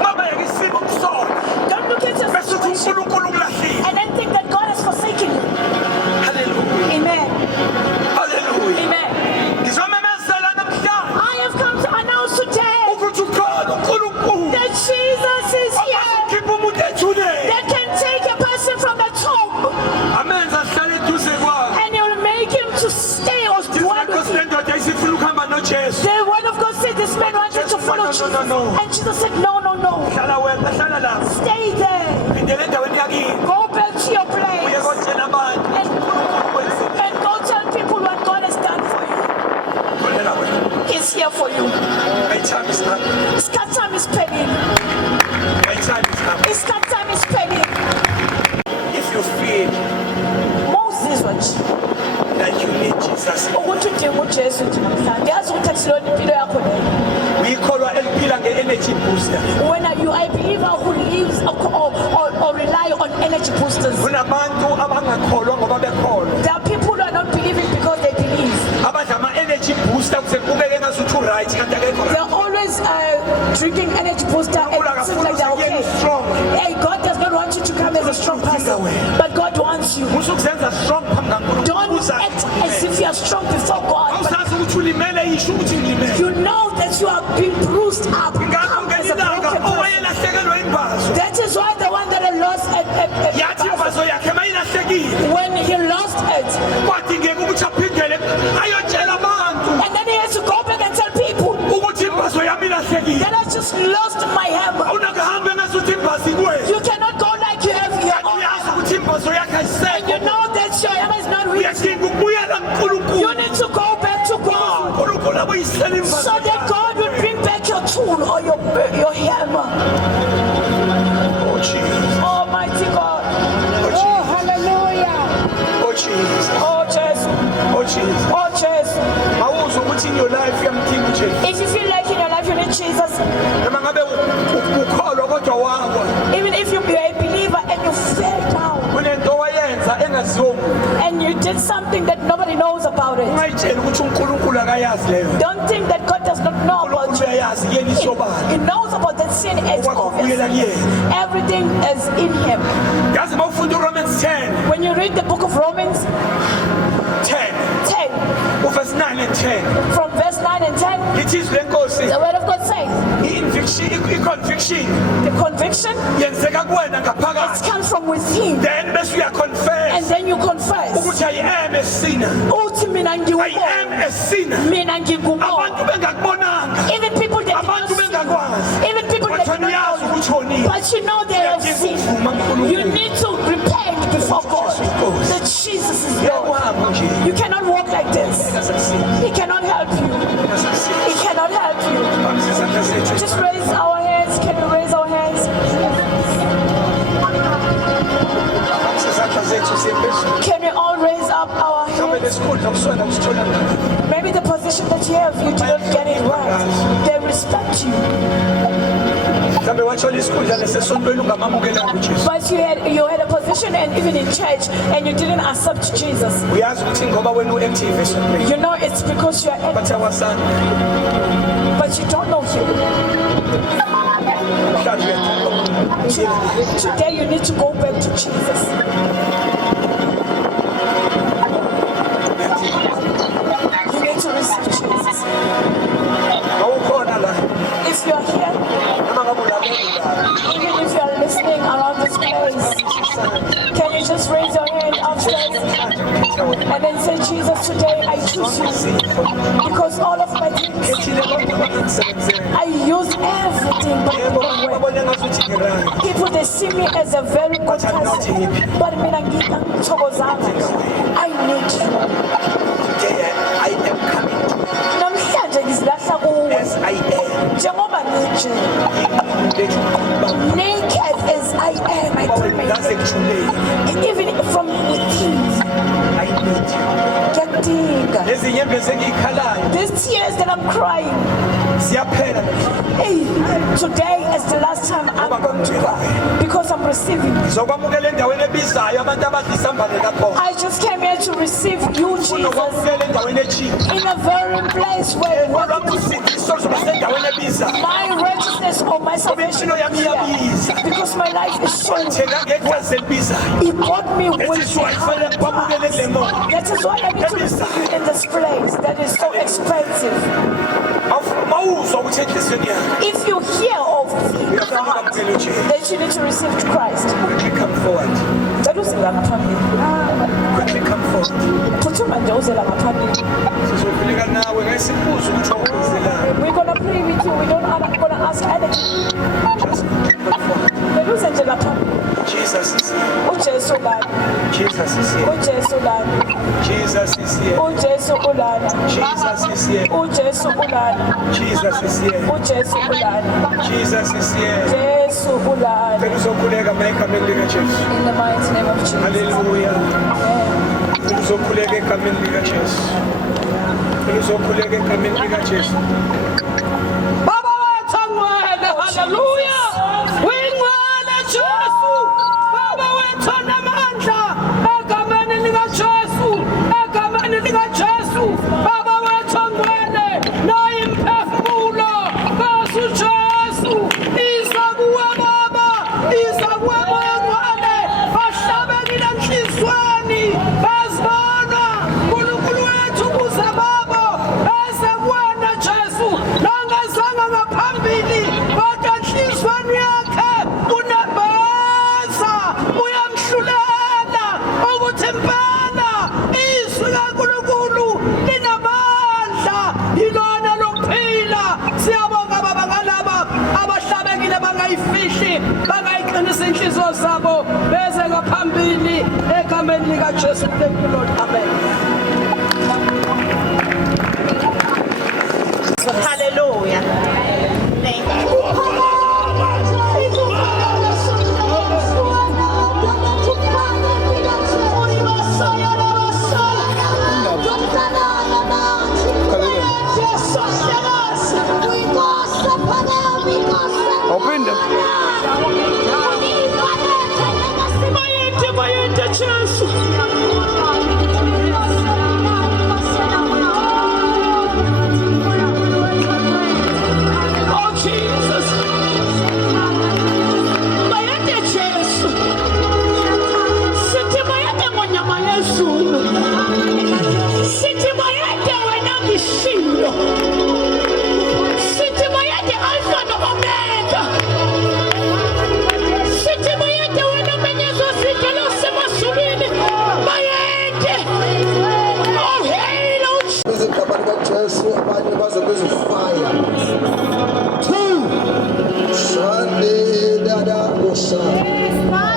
mama yeke isimo kusona Don't look at your bese uthi situation uNkulunkulu ukulahlile and then think that God has forsaken you. haleluya Amen. haleluya Amen. ngizomemezela namhlanje I have come to announce today ukuthi ukhona uNkulunkulu that Jesus is here okhipha umuntu ethuneni that can take a person from the tomb amenza ahlale eduze kwakhe and he will make him to stay or dwell with Inkosi him. lendoda isifuna ukuhamba noJesu The word of God said this man wanted to follow No, Jesus. no, no. And Jesus said, no, no, no. hlala wena hlala lapha Stay there. phindela endaweni yakini Go kunabantu abangakholwa ngoba bekholwa There are people who are not believing because they believe. abadla ama-energy booster kuze kubukeke ngazuthi u-right kanti akekho right. They're always drinking energy booster and it seems like they're okay. Strong. Hey, God does not want you to come as a strong person, but God wants you. Usukuzenza strong phambi kaNkulunkulu. Don't act as if you are strong before God. but Awusazi ukuthi ulimele yisho ukuthi ngilimele. You know that you are being bruised up. Ngakho Come as ngelinye a ilanga broken person. owayelahlekelwe imbazo That is why the one that had lost yathi imbazo yakhe mayilahlekile when he lost it, kwadingeka ukuthi aphindele ayotshela abantu and then he has to go back and tell people ukuthi imbazo yami ilahlekile. that I just lost my hammer. Awunakahambe ngazuthi imbazo ikwenu. You cannot go like you have your own Uyazi hammer. ukuthi imbazo yakhe And ayisekho. you know that your hammer is not real. Uyadinga ukubuyela kuNkulunkulu. You need to go back to God uNkulunkulu abuyisele imbazo so that God will bring back your tool or your hammer. Oh Jesus. Almighty God. Oh Jesus. Oh, hallelujah. Oh Jesus. Oh, Jesus. Oh Jesus. Oh, Jesus. Awuzwa ukuthi in your life uyamdinga uJesu. If you feel like in your life you need Jesus, Noma ngabe ukholwa kodwa wakwa. even if you are a believer and you fell down Kunento owayenza engaziwa umuntu. and you did something that nobody knows about it, Ungayitshela ukuthi uNkulunkulu akayazi leyo. don't think that God does not know about uNkulunkulu you. uyayazi yena isobala. He knows about that sin as Wakubuyela obvious. kuyena. Everything is in him. Yazi mawufunda uRomans 10 When you read the book of Romans 10 10, uverse 9 and 10 from verse 9 and 10, lithi izwi lenkosi the word of God says, i-conviction the conviction yenzeka kuwena ngaphakathi comes from within. then bese And uyaconfess then you confess, ukuthi I am a sinner. uthi mina I am ngiwumoya, a sinner. mina Abantu ngigumoya. bengakubonanga, Even people that did not abantu see you, bengakwazi, even people that kodwa did not niyazi know ukuthi you, onini. but you know they have sinned. You need to repent before God that Jesus is Lord. Kuhamba nje. You cannot walk like this. He cannot help you. He cannot help you. Phambi sesandla sethu. Just raise our hands. Can we raise our hands? Phambi sesandla sethu siphezulu. Can we all raise up our Mhlawumbe hands? lesikhundla kusona usithola ngaphi. Maybe the position that you have, you did not get it right. They respect you. Mhlawumbe wathola isikhundla lesesontweni ungamamukela uJesu. But you had a position and even in church and you didn't accept Jesus. Uyazi ukuthi ngoba wena uactive esontweni. You know it's because you are Bathi awasana. but you don't know him. Mhlawumbe uyathanda. Today you need to go back to Jesus. You need to receive Jesus. Awukhona la. If you are here, Noma ngabe ulalela la. even if you are listening around this place, can you just raise your hand upstairs and then say, Jesus, today I choose you because all of my things, Thile bonke abangisebenzele. I use everything but Yebo, the wrong way. babone ngazuthi ngirang. People, they see me as a very good person, but mina ngithokozanga. I need you. Today I am coming to Namhlanje ngizilahla kuwe as I am. njengoba nje Let you come back. naked as I am. I put my Ngaze ngishulele. even from within. I need you. Ngiyakudinga. Lezi nyembezi engiyikhalayo These tears that I'm crying, ziyaphela hey, today is the last time I'm going to cry because I'm receiving. ngizokwamukela endaweni ebizayo abantu abadisambane lapho. I just came here to receive you, Jesus, Unokwamukela endaweni ejini. in a very place where Olwami usindiso luzoba sendaweni ebizayo. my righteousness or my salvation is here because my life is so. Thina ngekwazi elibizayo. He bought me with This is why kufanele kwamukele le moto. That is why I need to receive you in this place that is so expensive. Mawuzwa ukuthi enhliziyweni yakho. If you hear of your heart that you need to receive Christ, Quickly come forward. cela uzela ngaphambili. Quickly come forward. Phuthuma nje uzela ngaphambili. Sizokhuleka nawe ngesibuzo ukuthi awukwenzelani. We're gonna pray with you. We don't gonna ask anything. Just come forward. Cela uze nje ngaphambili. Jesus is here. uJesu lana. Jesus is here. uJesu lana. Jesus is here. uJesu ulana. Jesus is here. uJesu ulana. Jesus is here. uJesu ulana. Jesus is here. Jesu ulana. Phela uzokhuleka egameni likaJesu. In the mighty name of Jesus. Hallelujah. Amen. Phela uzokhuleka egameni likaJesu. Phela uzokhuleka egameni likaJesu. Baba wethu angcwele, haleluya. Wingcwele Jesu. Baba wethu namandla. abanye bazibona uNkulunkulu wethu kuzababo bese kuwena Jesu nangazange ngaphambili kodwa enhliziyweni yakhe unebeza uyamhlulela ukuthi impela izwi kaNkulunkulu linamandla yilona lokuphila. Siyabonga baba ngalaba abahlabekile bangayifihli bangayiqinisa inhliziyo zabo beze ngaphambili egameni likaJesu. Thank you Lord. Amen. Hallelujah. Thank you. Oh Jesus. Bayade Jesu. Sithi bayade ngonyama yezulu. Sithi bayade wena ngishilo. Sithi bayade Alpha noOmega. Sithi bayade wena menyezo sithelo semazulwini. Bayade. Oh hey Lord. Igama likaJesu abanye bazobiza ufire. 2 Shande dada Musa. 3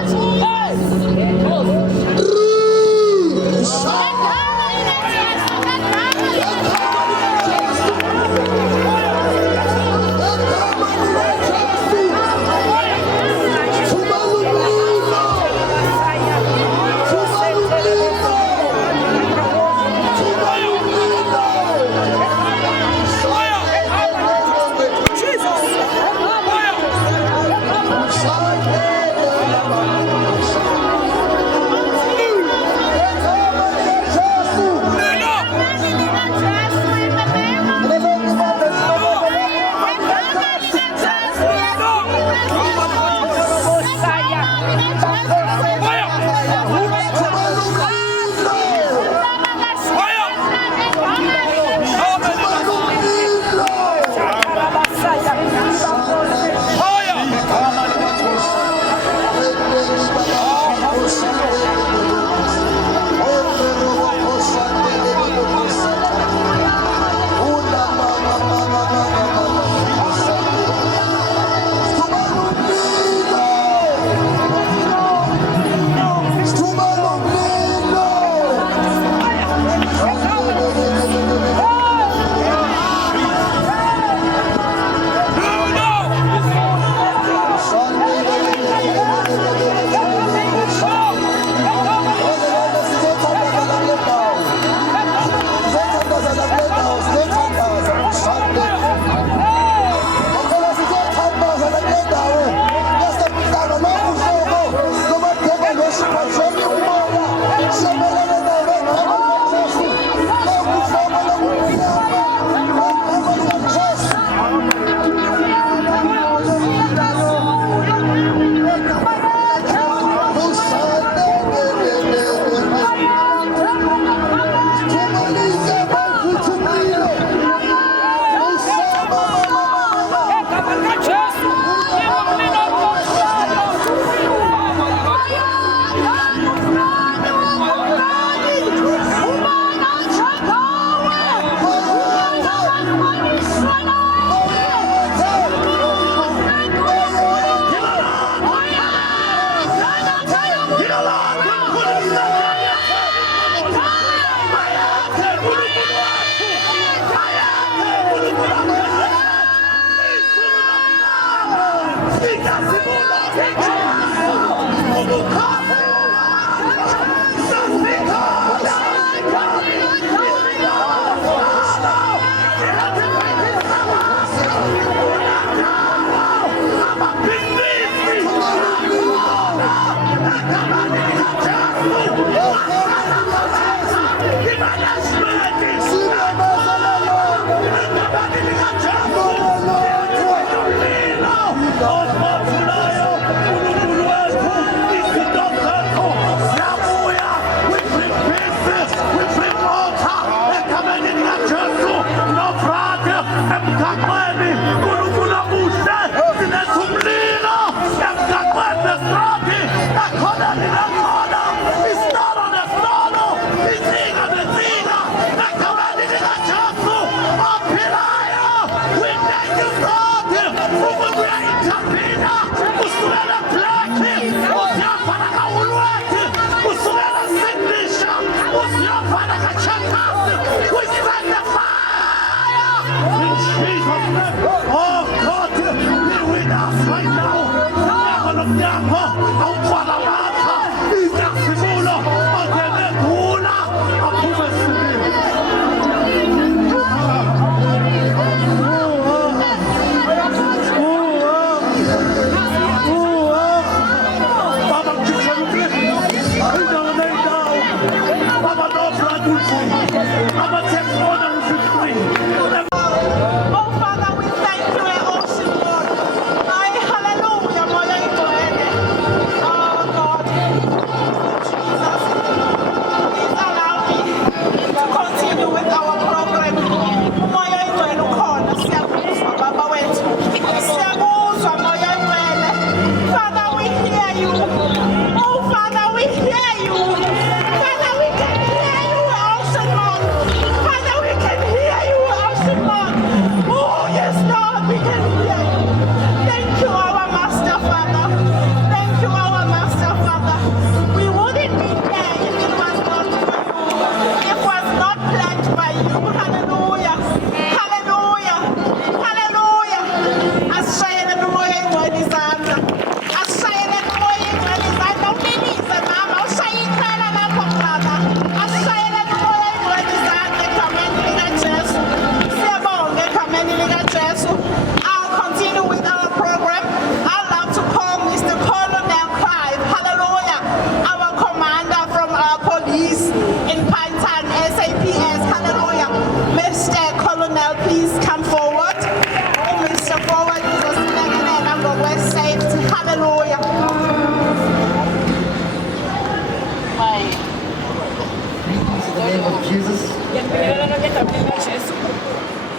Oh, Father, we thank you, Ocean Lord. My hallelujah, Moya Itoene. Oh, God. Jesus. Please allow me to continue with our program. Moya Itoene ukhona, siyakuzwa Baba wethu. Siyakuzwa Moya Itoene. Father, we hear you. Oh, Father, we hear you. Father, we can hear you, Ocean Lord. Father, we can hear you, Ocean Lord. Oh, yes, Lord, we can hear you. Thank you, our Master Father. Thank you, our Master Father. We wouldn't be here if it was not for you. It was not planned by you. Hallelujah. Hallelujah. Hallelujah. Asishayele umoya ingcwele izandla. Asishayele umoya ingcwele izandla. Umlilise mama, ushaye iqela lakho brother. Asishayele umoya ingcwele izandla egameni likaJesu. Siyabonga egameni likaJesu. I'll continue with our program. I'd love to call Mr. Colonel Clive. Hallelujah. Our commander from our police in Python, SAPS. Hallelujah. Mr. Colonel, please come forward. Oh, Mr. Forward, West Safety. Hallelujah. In the name of Jesus,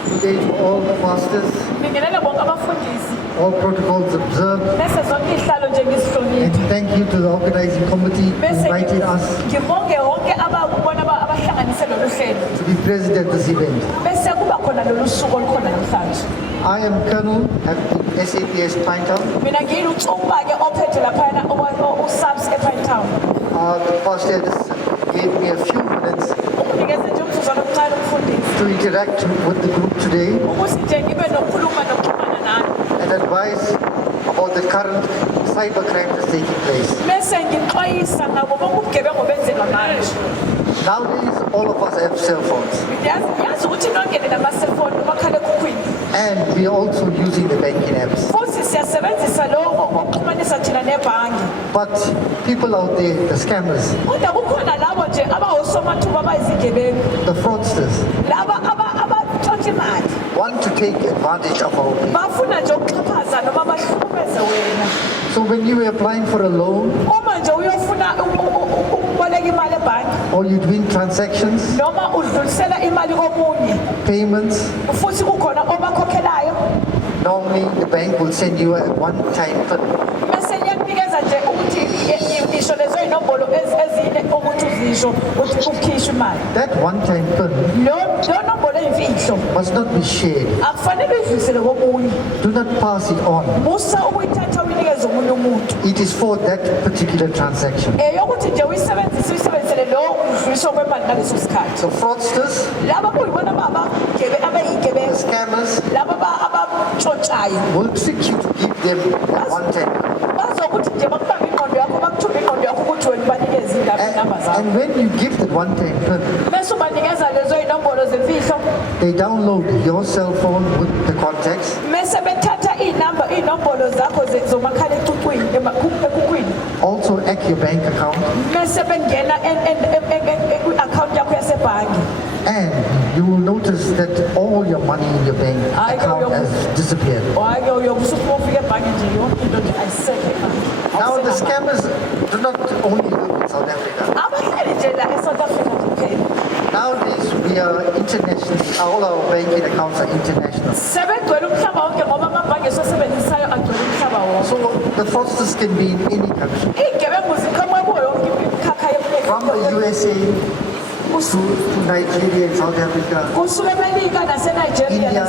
good day to all the pastors, all protocols observed, and thank you to the organizing committee who invited us to be present at this event. I am Colonel at the SAPS Pinetown. The pastor just gave me a few minutes to interact with the group today and advise about the current cybercrime that's taking place. Nowadays, all of us have cell phones, and we are also using the banking apps. But people out there, the scammers, the fraudsters, want to take advantage of our people. So when you are applying for a loan, or you're doing transactions, payments, normally the bank will send you a one-time PIN. That one-time PIN must not be shared. Do not pass it on. It is for that particular transaction. The fraudsters, the scammers will trick you to give them that one-time PIN. And when you give that one-time PIN, they download your cell phone with the contacts. Also hack your bank account. And you will notice that all your money in your bank account has disappeared. Now the scammers do not only live in South Africa. Nowadays we are international. All our banking accounts are international. So the fraudsters can be in any country. From the USA to Nigeria and South Africa, India,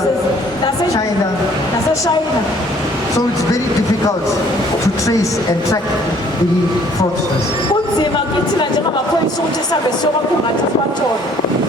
China. So it's very difficult to trace and track the fraudsters.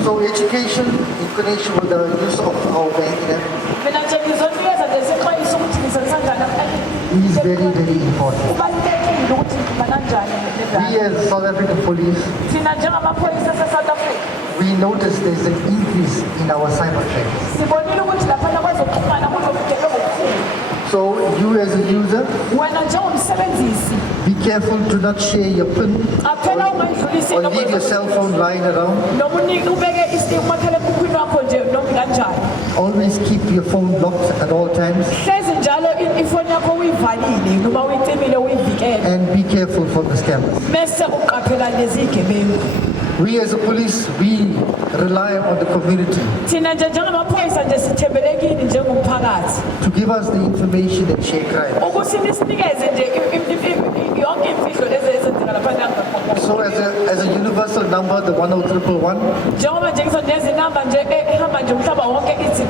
So education in connection with the use of our banking app Mina nje ngizonikeza nje isixwayiso ukuthi ngisebenzisa kanjani is very, very important. kubalulekile ukuthi ngibana kanjani We as South African police, thina njengamaphoyisa ase-South Africa we notice there's an increase in our cyber crimes. sibonile ukuthi laphana kwezokuxhumana kunobugebengu obukhulu. So you as a user, Wena njengomsebenzisi be careful to not share your PIN qaphela ungayidlulisi or leave your cell phone lying around. noma ubeke umakhalekhukhwini wakho nje noma kanjani. Always keep your phone locked at all times Hlezi njalo ifoni yakho uyivalile noma uyicimile uyivikele and be careful for the scammers. bese uqaphela lezi gebengu. We as a police, we rely on the community Thina nje njengamaphoyisa nje sithembelekile njengomphakathi to give us the information and share crime. ukuthi nisinikeze nje yonke imfihlo lezi ezenzeka laphana ngakhona. So as a universal number, the 10111, Njengoba nje ngizonikeza inamba nje ehamba nje umhlaba wonke ithi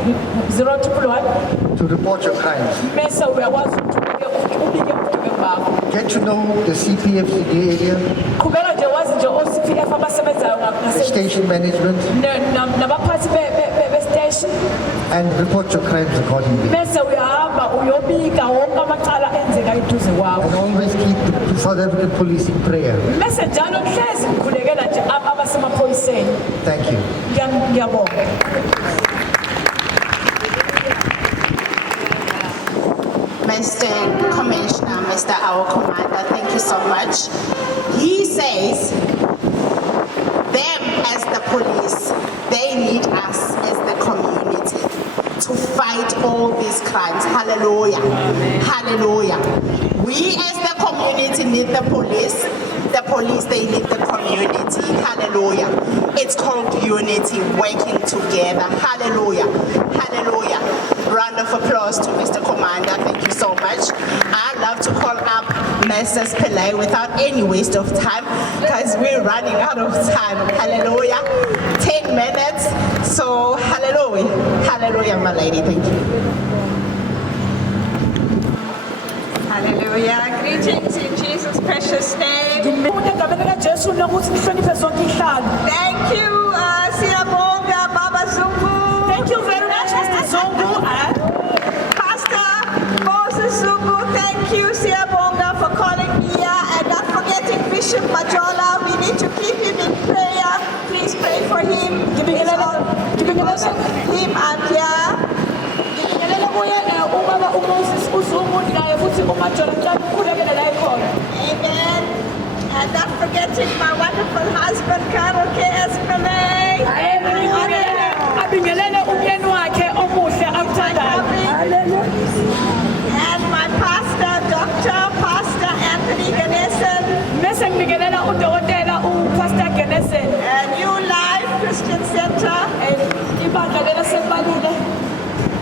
0111 to report your crimes. bese uyakwazi ukuthi ubike ubugebengu bakho. Get to know the CPFCD area, Qhubeka nje wazi nje o-CPF abasebenzayo the station management, nabaphathi be-station and report your crimes accordingly. bese uyahamba uyobika wonke amacala enzeka eduze kwakho. And always keep the South African police in prayer. Bese njalo hlezi ngikhulekela nje abasemaphoyiseni. Thank you. Ngiyabonga. Mr. Commissioner, Mr. Our Commander, thank you so much. He says, them as the police, they need us as the community to fight all these crimes. Hallelujah. Hallelujah. We as the community need the police, they need the community. Hallelujah. It's called unity, working together. Hallelujah. Hallelujah. Round of applause to Mr. Commander. Thank you so much. I'd love to call up Mrs. Pillay without any waste of time because we're running out of time. Hallelujah. 10 minutes. So, hallelujah. Hallelujah, my lady. Thank you. Hallelujah. Greetings in Jesus' precious name. Thank you, Siyabonga, Baba Zungu. Thank you very much, Mr. Zungu. Pastor Moses Zungu, thank you, Siyabonga, for calling me here. And not forgetting Bishop Majola. We need to keep him in prayer. Please pray for him. Him and here. Amen. And not forgetting my wonderful husband, Carol K.S. Pillay. And my pastor, Pastor Anthony Ganesan. And New Life Christian Center.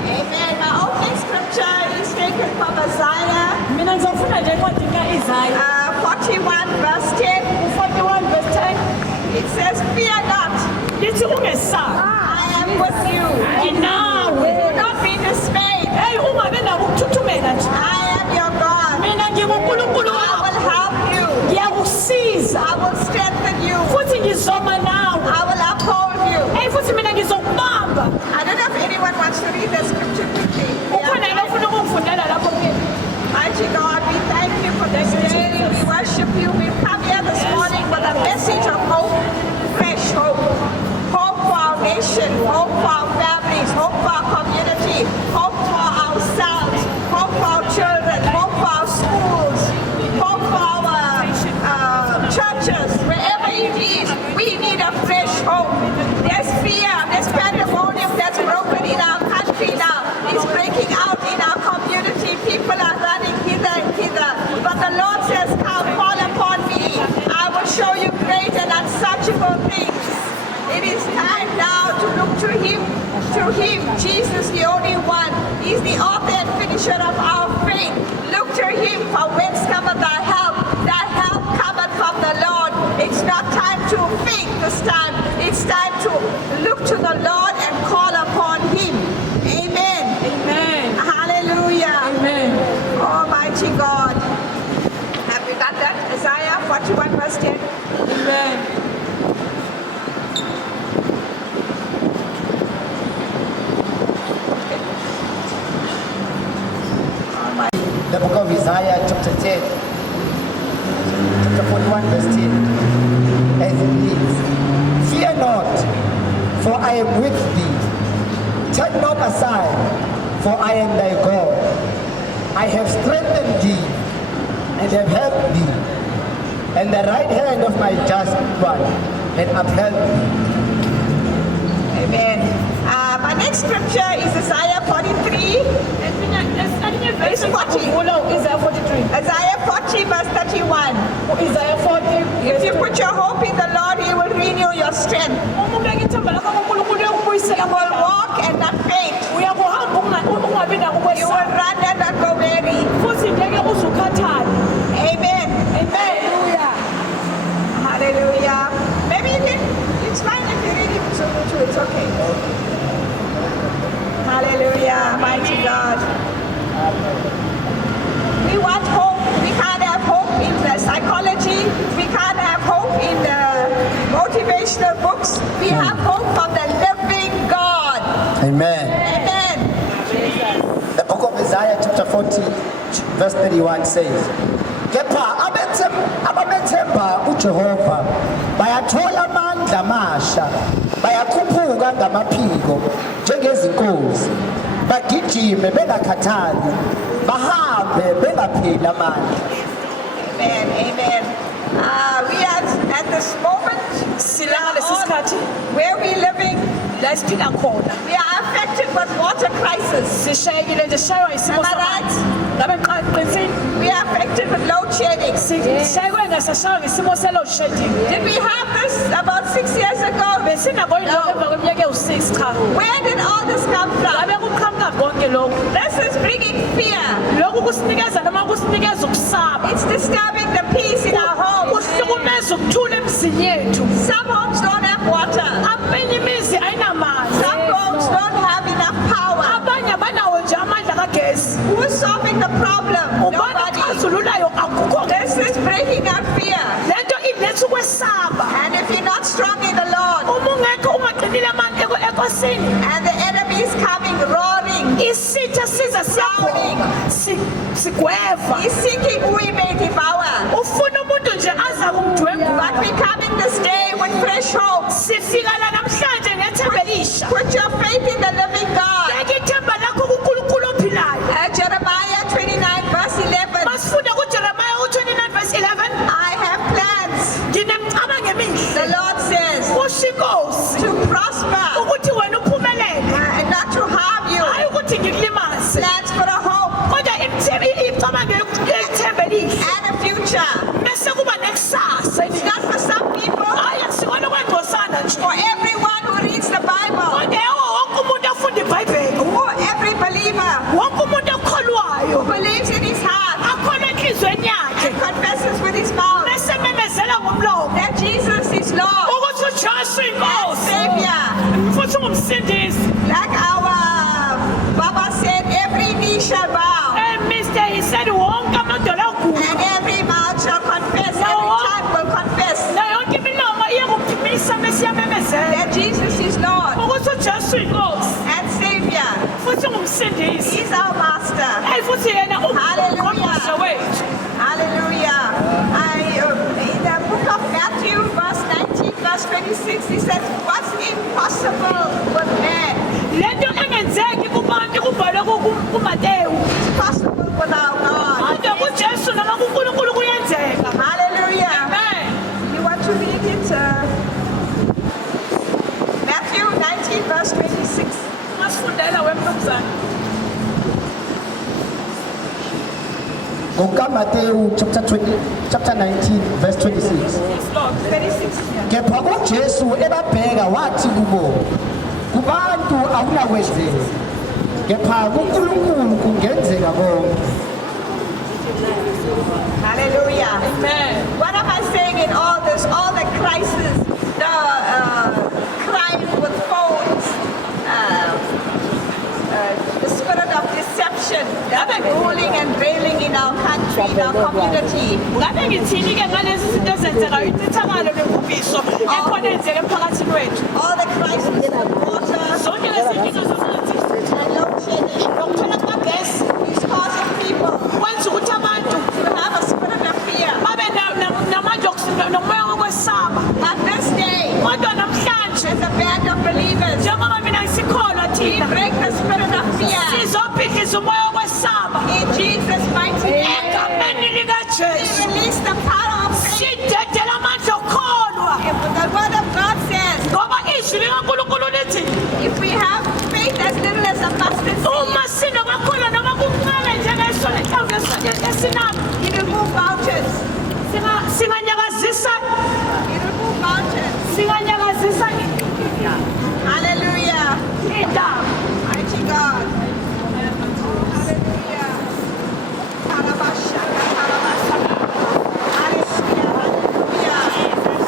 Amen. My opening scripture is taken from Isaiah 41 verse 10. It says, fear not, I am with you. Do not be dismayed. I am your God. I will help you. I will strengthen you. I will uphold you. I don't know if anyone wants to read the scripture quickly. Mighty God, we thank you for this day. We worship you. We've come here this morning with a message of hope, fresh hope. Hope for our nation, hope for our families, hope for our community, hope for ourselves, hope for our children, hope for our schools, hope for our churches, wherever it is. We need a fresh hope. There's fear, there's pandemonium that's broken in our country now. It's breaking out in our community. People are running hither and hither. But the Lord says, come, call upon me. I will show you great and unsearchable things. It is time now to look to Him. To Him, Jesus, the only one. He's the author and finisher of our faith. Look to Him, for whence cometh thy help? Thy help cometh from the Lord. It's not time to think this time. It's time to look to the Lord and call upon Him. Amen. Amen. Hallelujah. Amen. Almighty God. Have we got that? Isaiah 41 verse 10. Amen. 10. Chapter 41 verse 10. As it reads, fear not, for I am with thee. Turn not aside, for I am thy God. I have strengthened thee, and have helped thee, and the right hand of my just one hath upheld thee. Amen. My next scripture is Isaiah 43. Verse 40. Isaiah 43. Isaiah 40 verse 31. Isaiah 40. If you put your hope in the Lord, He will renew your strength. You will walk and not faint. You will run and not go weary. Amen. Hallelujah. Hallelujah. Maybe you can, it's fine if you read it too, it's okay. Hallelujah, mighty God. We want hope. We can't have hope in the psychology. We can't have hope in the motivational books. We have hope from the living God. Amen. Amen. The book of Isaiah chapter 40 verse 31 says, kepha abamethemba uJehova bayathola amandla amasha, bayakhuphuka ngamaphiko njengezinkozi, bagijime bengakhathali, bahambe bengapheli amandla. Amen. Amen. We are at this moment where we're living. We are affected with water crisis. Am I right? We are affected with load shedding. Did we have this about 6 years ago? No. Where did all this come from? This is bringing fear. It's disturbing the peace in our homes. Some homes don't have water. Some homes don't have enough power. Who's solving the problem? Nobody. This is breaking our fear. And if you're not strong in the Lord, and the enemy is coming roaring, shouting, he's seeking who he may devour. But we're coming this day with fresh hope. Put your faith in the living God. Jeremiah 29 verse 11. I have plans. The Lord says to prosper and not to harm you. Plans for a hope and a future. It's not for some people. For everyone who reads the Bible. Every believer who believes in his heart and confesses with his mouth that Jesus is Lord and Savior. Like our Baba said, every knee shall bow and every mouth shall confess, every tongue will confess that Jesus is Lord and Savior. He's our Master. Hallelujah. Hallelujah. In the book of Matthew, verse 19, verse 26, he says, what's impossible with man is possible with our God. Hallelujah. You want to read it? Matthew 19, verse 26. Matthew chapter 19 verse 26. 26. Kepha uJesu ebabheka wathi kubo, kubantu akunakwenzeka, kepha kuNkulunkulu kungenzeka konke. Hallelujah. Amen. What am I saying in all this? All the crisis, the crime with phones, the spirit of deception, the ruling and railing in our country, in our community. All the crisis, water, and load shedding. He's causing people to have a nomoya wokwesaba. But this day, Kodwa namhlanje there's a band of believers. njengoba mina ngisikholwa We thina break the spirit of fear. sizobhidliza umoya wokwesaba In Jesus' mighty name, egameni we likajesu. release the power of faith. Sidedela amandla okukholwa The word of God says, ngoba izwi likankulunkulu lithi if we have faith as little as a mustard seed, uma sinokwakhona noma kuncane njengeso lenhlamvu esinabo you will move mountains. singanyakazisa You will move mountains. singanyakazisa Hallelujah. indaba. Mighty God. Hallelujah. Karabashaka, karabashaka. Hallelujah, hallelujah.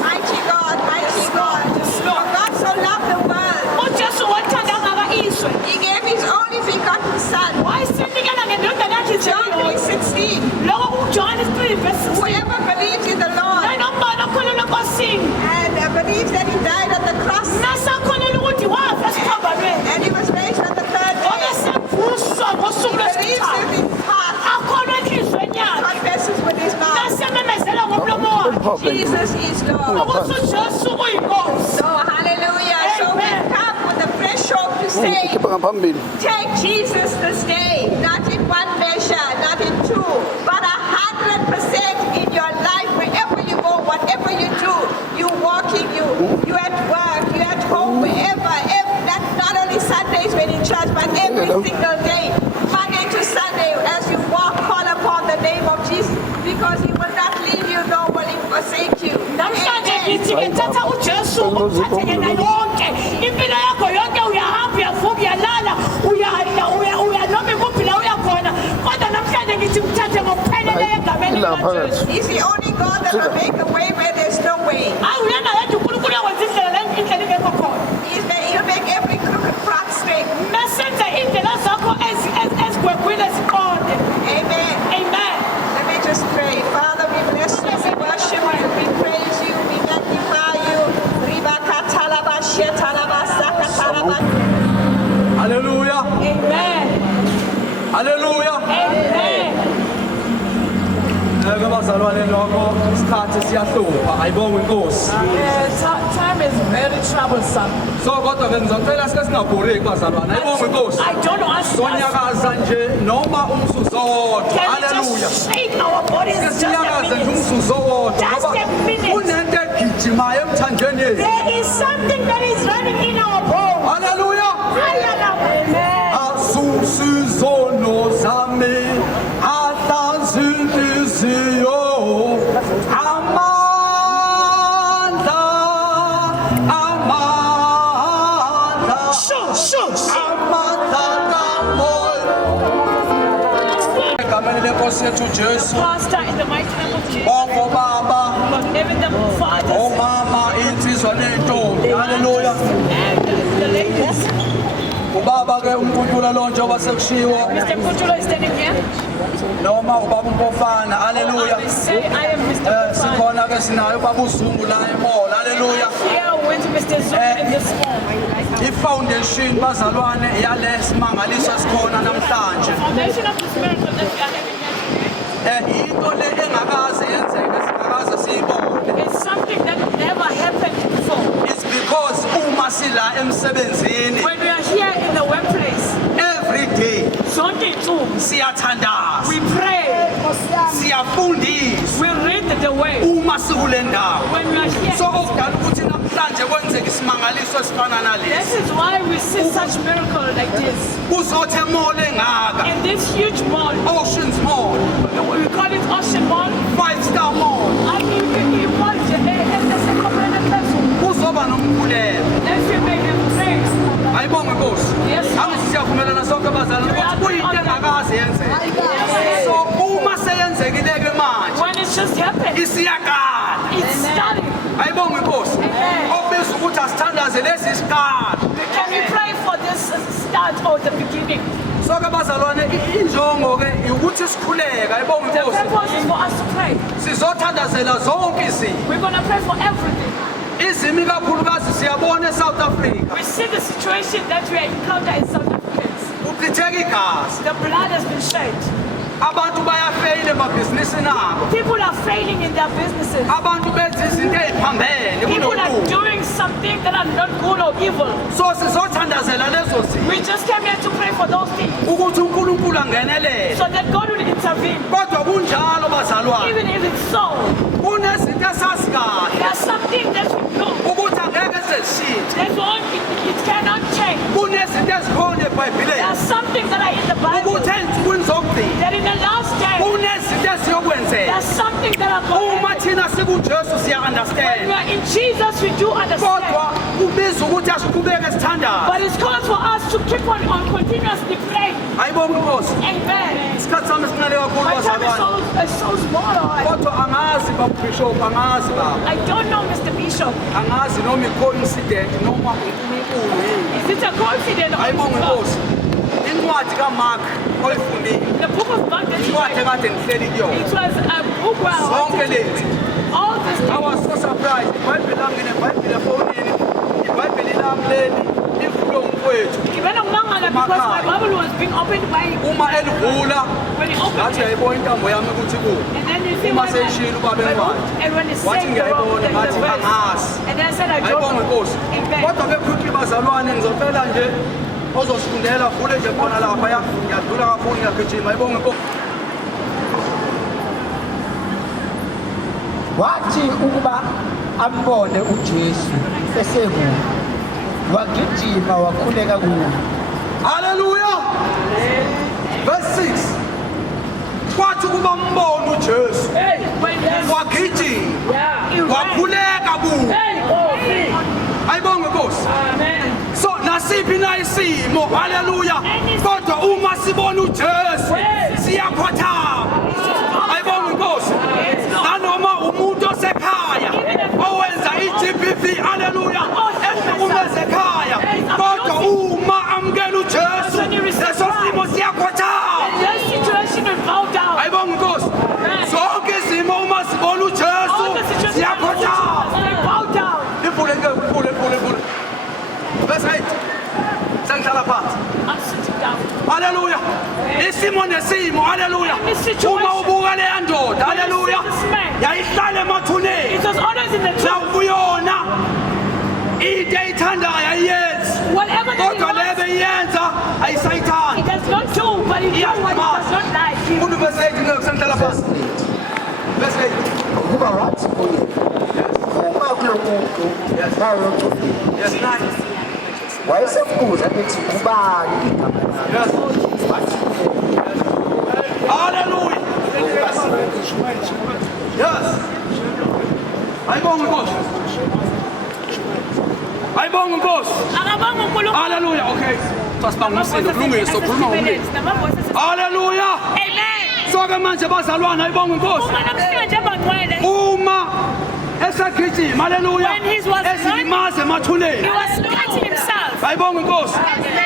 Mighty God, mighty God. For God so loved the world, ujesu wathanda ngaka izwe He gave His only begotten Son. wayesinikela ngendodana yakhe John 3:16. lokho kujohane 3:16 Whoever believes in the Lord nanombani okholelwa enkosini and believes that He died on the cross nasakholelwa ukuthi wafa esiphambanweni and He was raised on the third day, obesevuswa ngosuku believes lwesithathu in His heart, akholwa enhliziyweni yakhe confesses with his mouth, nasememezela ngomlomo wakhe Jesus is Lord. ukuthi ujesu uyinkosi. So hallelujah. So we come with a fresh hope to say, take Jesus this day, not in one measure, not in two, but 100% in your life, wherever you go, whatever you do, you walking, you at work, you at home, wherever, not only Sundays when in church, but every single day, Monday to Sunday, as you walk, call upon the name of Jesus, because He will not leave you, nor will He forsake you. Namhlanje Amen. ngithi ke thatha ujesu umthathe yena yonke impilo yakho yonke uyahamba uyavuka uyalala uya noma ikuphi la uyakhona kodwa namhlanje ngithi mthathe ngokuphelele egameni likajesu. He's the only God that will make a way where there's no way. Hayi uyena yedwa unkulunkulu yakwenza indlela la indlela ingekho khona He'll make every crooked path straight. mesenze indlela zakho ezigwegwile ziqonde. Amen. Amen. Let me just pray. Father, we bless you, we worship you, we praise you, we magnify you. Hallelujah. Amen. Hallelujah. Amen. Bazalwane lokho isikhathi siyahlupha ayibonge inkosi. Time is very troublesome. So kodwa ke ngizocela sike singabhoreki bazalwane ayibonge inkosi. I don't know us. Sonyakaza nje noma umzuzu owodwa. Can we Hallelujah. just shake our bodies just a Siyakaze nje minute? umzuzu owodwa Just ngoba a minute. kunento egijimayo emthanjeni yethu. There is something that is running in our bones. Hallelujah. Amen. Asusizono zami ahlanza inhliziyo amandla amandla kamoya egameni lenkosi yethu Jesu Pastor, in the mighty name of Jesus, bonke baba from heaven, the fathers omama insizwa nentombi haleluya and the ladies. ubaba ke uNkulunkulu lo njengoba sekushiwo Mr. Kutulo is standing here. noma ubaba uMpofana haleluya I say I am Mr. Kufana. sikhona ke sinayo ubaba uZungu la emall haleluya Here went Mr. Zulu in this morning. ifoundation bazalwane yalesimangaliso esikhona namhlanje Foundation of this miracle that we are having here today into le engakaze yenzeke singakaze siyibone is something that never happened before. it's because uma sila emsebenzini When we are here in the workplace, every day zonke insuku, siyathandaza we pray, siyafundisa we read the way. uma sikule ndawo When we are here, so okudala ukuthi namhlanje kwenzeke isimangaliso esifana nalesi this is why we see such miracle like this. kuzothi emall engaka In this huge mall, Oceans Mall we call it Ocean Mall. 5-star mall I mean, imall esekhomela phezulu. kuzoba nomkhuleko Let's say make them praise. ayibonge inkosi Yes, Lord. angithi siyavumelana sonke bazalwane ukuthi kuyinto engakaze yenzeka so uma seyenzekile-ke manje When it's just happened, isiyakala it's starting. ayibonge inkosi Amen. okubiza ukuthi asithandaze lesi isiqala Can we pray for this start or the beginning? sonke bazalwane injongo-ke ukuthi sikhuleke ayibonge The inkosi purpose is for us to pray. sizothandazela zonke izimo We're going to pray for everything. izimo ikakhulukazi siyabona eSouth Africa We see the situation that we encounter in South Africans. kuchitheka igazi The blood has been shed. abantu bayafeyila emabhizinisini abo. People are failing in their businesses. Abantu benza izinto eziphambene People are kunokuthi. doing something that are not good or evil. So sizothandazela lezo zinto We just came here to pray for those things ukuthi uNkulunkulu angenelele. so that God will intervene. Kodwa kunjalo bazalwane. Even if it's so, Kunezinto esazi kahle there's something that we know. ukuthi angeke zishintshe. There's one, it cannot change. Kunezinto ezikhona There eBhayibhelini are some things that are in the Bible ukuthi ensukwini zokugcina that in the last day, kunezinto there eziyokwenzeka. are some things that are going Uma to thina sikuJesu When we siya-understand. are in Jesus, we do understand. Kodwa kubiza ukuthi asiqhubeke sithandaze. But it's called for us to keep on continuously praying. Ayibonga Nkosi. Amen. Isikhathi sami sincane kakhulu My time bazalwane. is so small. Kodwa angazi babishop, angazi baba. I don't know, Mr. Bishop. Angazi noma i-coincident noma uNkulunkulu yini. Is it a confident or Ayibonga is it Nkosi. Incwadi kaMark oyifundile. God? The book of Mark that you Incwadi read, ekade ngihleli kuyona. it was a book where I Zonke wanted lezi. to all this I was so surprised. iBhayibheli lami nginebhayibheli efonini. iBhayibheli lami leli livulwe umfowethu. because my Bible was being opened by Uma elivula when he opened ngathi it. ngiyayibona intambo yami ukuthi kuyo. And then you see Uma what seyishilo ubaba encwadi. and when it Wathi said the wrong, ngiyayibona the ngathi verse. angazi. And then I said I don't Ayibonga know. Nkosi. Amen. Kodwa bekhuluma bazalwane ngizocela nje ozosifundela vule nje khona lapha ya. Ngiyadlula kakhulu ngiyagijima. Ayibonga Nkosi. wathi ukuba ambone uJesu eseku wagijima wakhuleka kuye. Hallelujah. Verse 6. Kwathi kuba mbona uJesu wagijima wakhuleka kuye. Ayibonga Nkosi. So nasiphi na isimo, haleluya. Kodwa uma sibona uJesu siyakhothama. Ayibonga Nkosi. Nanoma umuntu osekhaya owenza iGBV, haleluya. Ehlukumeza ekhaya. Kodwa uma amkela uJesu leso simo siyakhothama. That situation will bow down. Ayibonga Nkosi. Zonke izimo uma sibona All uJesu the situations siyakhothama. will bow down. Ivule. Verse 8. Sengihlala phansi. I'm sitting down. Haleluya. Isimo nesimo, haleluya. Uma ubuka leya ndoda, haleluya. Yayihlala emathuneni. It was always in the La truth. kuyona into ayithandayo ayiyenzi. Whatever that he Kodwa wants, lebe yenza he ayisayithandi. does not do, but he does what he does not like. Umuntu verse 8 ngeke sengihlala Verse phansi. 8. Verse 8. Ukuba wathi kuye, uma kulo muntu wayogcina Yes, 9. wayesembuza ethi ubani igama Yes. lakhe. Wathi kuye, Hallelujah. Yes. Ayibonga Nkosi. Ayibonga Nkosi. Akabonga uNkulunkulu. Hallelujah. Okay. Sasibanga umsindo kulungile sokhuluma ngomlilo. Hallelujah. Amen. So ke manje bazalwane ayibonga Nkosi. Uma namhlanje bangcwele, Uma esagijima hallelujah. When he was Esilimaze he emathuneni. was cutting himself. Ayibonga Nkosi.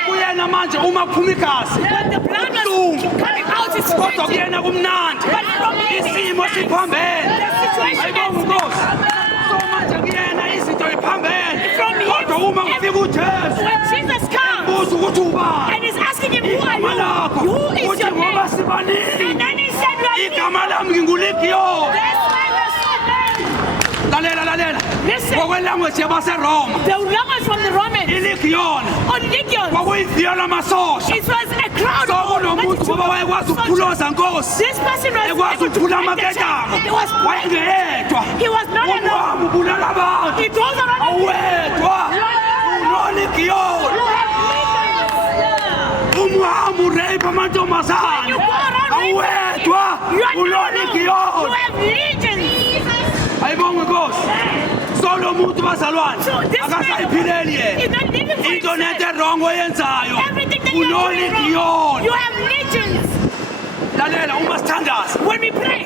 Kuyena manje uma kuphuma igazi. When the blood was Buhlungu. coming out, it's Kodwa painful. kuyena kumnandi. But from him, Isimo siphambene. the situation Ayibonga is Nkosi. So manje kuyena izinto iphambene. From him, Kodwa uma kufika uJesu when Jesus comes buza ukuthi ubani. and he's asking him, who are Igama you? lakho. Who is Uthi your ngoba name? sibaningi. And then he said, we are Igama lami nginguLigiyo. That's why we're so many. Lalela. Listen. Ngokwelanguage yabaseRoma. The language from the Romans iLegion on legions. kwakuyiviyo lamasosha. It was a crowd So of kunomuntu ngoba wayekwazi ukuphuloza Nkosi. This person was Ekwazi able to ukuphula break the amaketamo. chain. He was Wayengedwa. He was not alone. Umwami ubulala abantu. He goes around and Awedwa. unoLegion. Umwami urepa amantombazane. You go around Awedwa. You are not alone. You unoLegion. have legions. Ayibonga Nkosi. So lo muntu bazalwane So this akasayiphileli man is yena. not living for Into himself. nento wrong oyenzayo. Everything that you are doing unoLegion. wrong, you have legions. Lalela uma sithandaza When we pray,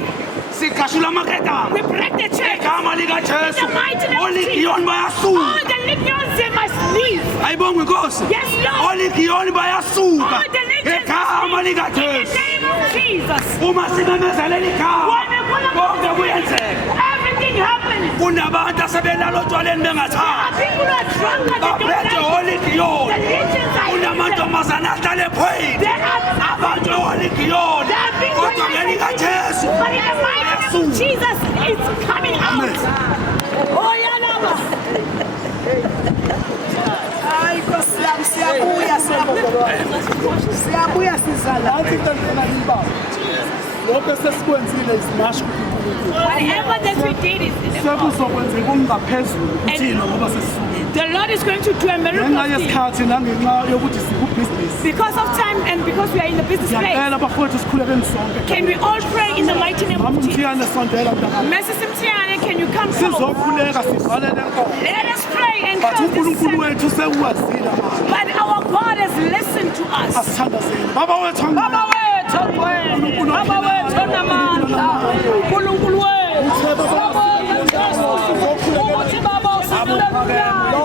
sikhashula amaketamo. we break the chain. Igama likaJesu. In the mighty name of oLegion All bayasuka. the legions, they must leave. Ayibonga Nkosi. Yes, Lord. oLegion bayasuka. All the legions Igama must leave. In likaJesu. the name of Jesus. Uma simemezelela igama When we call upon konke kuyenzeka. everything happens. Kunabantu asebelala otshwaleni bengathandi. People are drunk and they Baphethe don't like it. oLegion. The legions are in them. Kunamantombazane ahlale They phoyini. are But in the mighty name of Jesus, it's coming out. Oh, Yalama. Ay, siyabuya sizala. Lokho sesikwenzile isimasho Whatever that we did is sekuzokwenzeka okungaphezulu kuthina ngoba sesisukile. the Lord is going to do a miracle Ngenxa thing. yesikhathi nangenxa yokuthi sikubhizinisi. Because of time and because we are in the business place. Ngiyacela bafowethu sikhulekeni sonke. Can we all pray in the mighty name of Jesus? Mamthiyane sondela mntakazi. Mrs. Mtiane, can you come forward? Sizokhuleka sivalele enkonzo. Let us pray and But close this uNkulunkulu service. wethu sewuwazile manje. But our God has listened to us. Asithandazeni. Baba wethu Baba wethu ongcwele, Baba wethu onamandla, uNkulunkulu wethu. Ukuthi Baba usizile umnyango.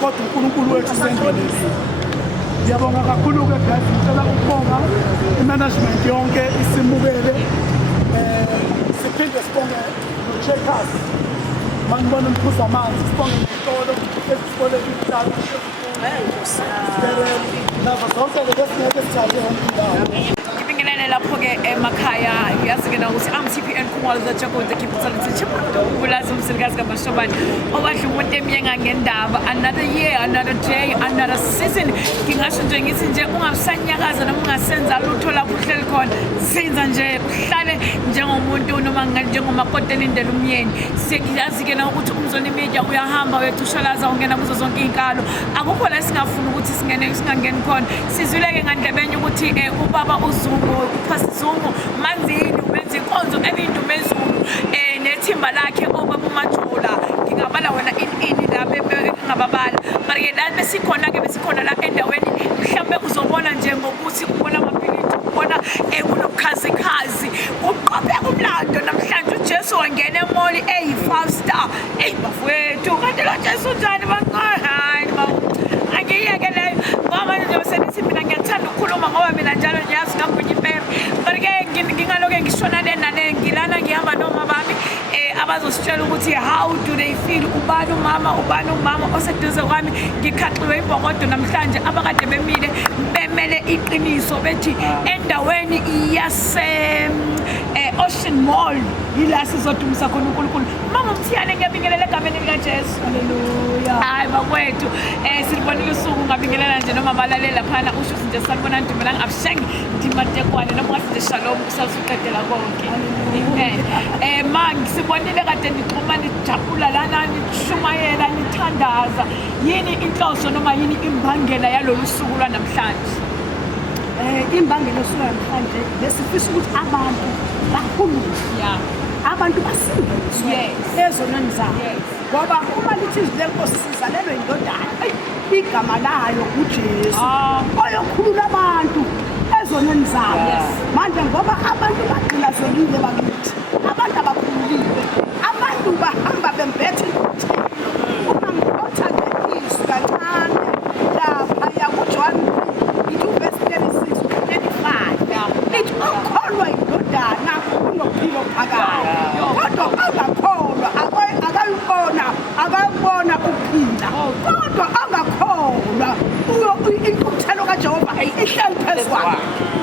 Kodwa uNkulunkulu wethu sendleleni. Ngiyabonga kakhulu-ke guys, ngicela ukubonga i-management yonke isimukele. Siphinde sibonge no-Checkers. Manibona umkhuzi amanzi, sibonge nezitolo ezitole imidlalo nazo zonke lesingeke sijale yonke indawo. Ngibingelele lapho-ke emakhaya yazi-ke na ukuthi am-TPN Khumalo zaJaguda Kipitalithi Chipulazi umsirikazi kaMashobane owadla umuntu emyenga ngendaba another year, another day, another season. Ngingasho nje ngithi nje ungabusanyakaza noma ungasenza lutho lapho uhleli khona, zinza nje uhlale njengomuntu noma njengomakoti elindele umyeni. Siyazi-ke na ukuthi uMzona Media uyahamba uyacushalaza ungena kuzo zonke iy'nkalo. Akukho la singafuni ukuthi singangeni khona. Sizwile-ke ngandlebenye ukuthi ubaba uZungu, uPastor Zungu manzini ubenza inkonzo ebindumezulu nethimba lakhe obaba uMajola. Ngingabala wena ini la ngingababala. But-ke la besikhona la endaweni mhlawumbe uzobona nje ngokuthi ubona amabhilidi, ubona kunobukhazikhazi, uqophe umlando namhlanje uJesu wangena emoli eyi-5 star. Eyi bafowethu, kanti lo Jesu njani hayi angiyeke leyo ngoba nje besenithi mina ngiyathanda ukukhuluma ngoba mina njalo ngiyazi ngagunyipere. But-ke ngingaloke ngishona nale ngilana ngihamba noma bami abazositshela ukuthi how do they feel, ubani umama oseduze kwami. Ngikhaxiwe ibhokodo namhlanje abakade bemele iqiniso bethi endaweni yase Ocean Mall yila sizodumisa khona uNkulunkulu. Mama Mthiyane ngiyabingelela egameni likaJesu. Haleluya. Hayi bakwethu silibonile usuku ngabingelela nje noma balalela phana usho nje salibona ndumelanga abushengi ndimatekwane noma ngathi nje shalom kusasuqedela konke. Amen. Mangi sibonile kade nixhuma nijabula lana nishumayela nithandaza. Yini inhloso noma yini imbangela yalolu suku lwanamhlanje? Imbangela yosuku namhlanje lesifisa ukuthi abantu bakhulunywe, abantu basindiswe ezonweni zabo, ngoba uma lithi izwi lenkosi sizalelwe indodana, igama layo uJesu oyokhulula abantu ezonweni zabo. Manje ngoba abantu bagcinazekile bakithi, abantu abakhululile, abantu bahamba bembethe uma ngikotha ngeizwi kancane lapha yakuJohn ithi okholwa indodana unophilo phakathi, kodwa angakholwa akayibona ukuphila, kodwa angakholwa intukuthelo kaJehova ihleli phezu kwakhe.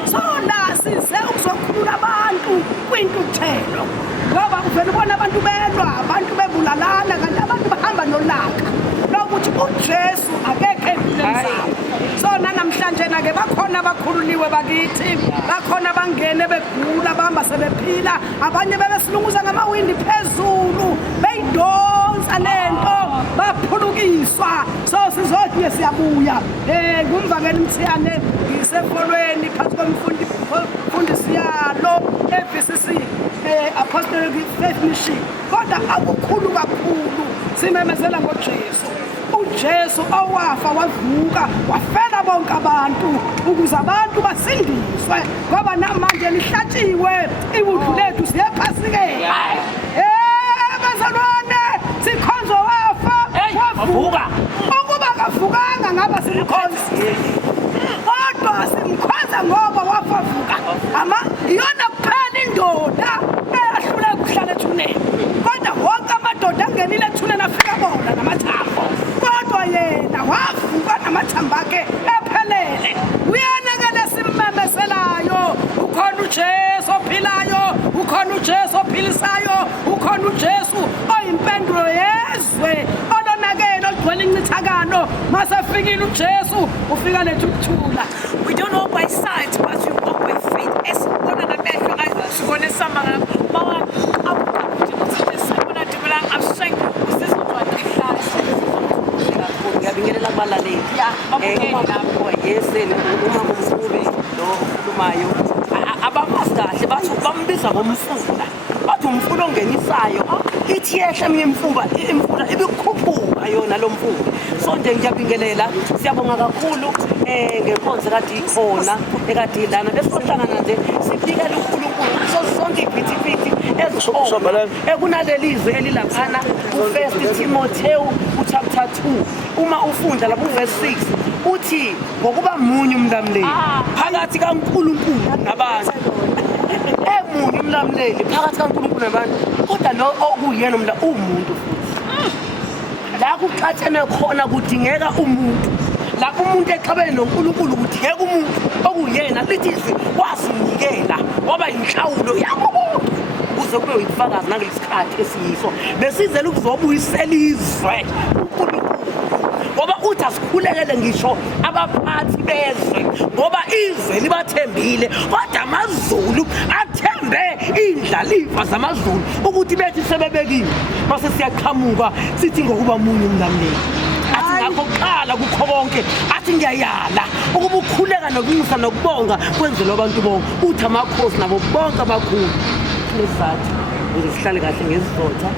So la size ukuzokhulula abantu kwintukuthelo, ngoba uvele ubona abantu belwa, abantu bebulalana, kanti abantu bahamba nolaka lokuthi uJesu akekho empilweni zabo. So namhlanje ke bakhona abakhululiwe bakithi, bakhona bangene begula bahamba sebephila, abanye bebesilunguza ngamawindi phezulu beyidonsa lento baphulukiswa. So sizothi siyabuya ngumvangeli Mthiyane ngisefolweni phansi komfundisi yalo FCC Apostolic Faith Mission, kodwa akukhulu kakhulu simemezela ngoJesu. uJesu owafa wavuka wafela bonke abantu ukuze abantu basindiswe ngoba namanje lihlatshiwe ibuthu lethu siyephasikeni bazalwane sikhonzo wafa wavuka ukuba kavukanga ngaba simkhonza kodwa simkhonza ngoba wafavuka iyona kuphela indoda eyahlula ukuhlala ethuneni kodwa wonke amadoda angenile ethuneni afika bona namathambo kodwa yena wavuka namathambo akhe ephelele uyena-ke lesimmemeselayo ukhona uJesu ophilayo ukhona uJesu ophilisayo ukhona uJesu oyimpendulo yezwe olonakele ogcwele incithakalo masefikile uJesu ufika lethu ukuthula. We don't walk by sight, but we walk by faith. Esibona namehlo sibone samba ngamawa abukabuthi sibona dibelang abshank usizodwa nahlala ngiyabingelela abalaleli lapho yesele uma ngumfubi lo khulumayo abamazi kahle bathi bambiza ngomfula bathi umfula ongenisayo ithi yehle eminye imfula ibikhuphuka yona lo mfula so nje ngiyabingelela siyabonga kakhulu ngenkonzo kade ikhona ekade lana besihlangana nje sibikela uNkulunkulu ngaso sonke iphithiphithi ezikhona ekunalelizwe elilaphana u1 Timotheo chapter 2 uma ufunda lapho verse 6 uthi ngokuba munye umlamleli phakathi kaNkulunkulu nabantu emunye umlamleli phakathi kaNkulunkulu nabantu kodwa lo okuyena umla umuntu futhi la kuxathene khona kudingeka umuntu lapho umuntu exabene noNkulunkulu kudingeka umuntu okuyena lithi wasinikela waba inhlawulo yamuntu ukuze kube uyifakazi ngalesisikhathi esiyiso besizele ukuzobuyisela izwe uNkulunkulu ngoba uthi asikhulekele ngisho abaphathi bezwe ngoba izwe libathembile kodwa amazulu athembe indlalifa zamazulu ukuthi bethi sebebekiwe mase siyaqhamuka sithi ngokuba munye umlamleli athi ngakho qala kukho konke athi ngiyayala ukuba ukhuleka nokumisa nokubonga kwenzelwe abantu bonke uthi amakhosi nabo bonke abakhulu lesizathu ngihlale kahle ngezizotha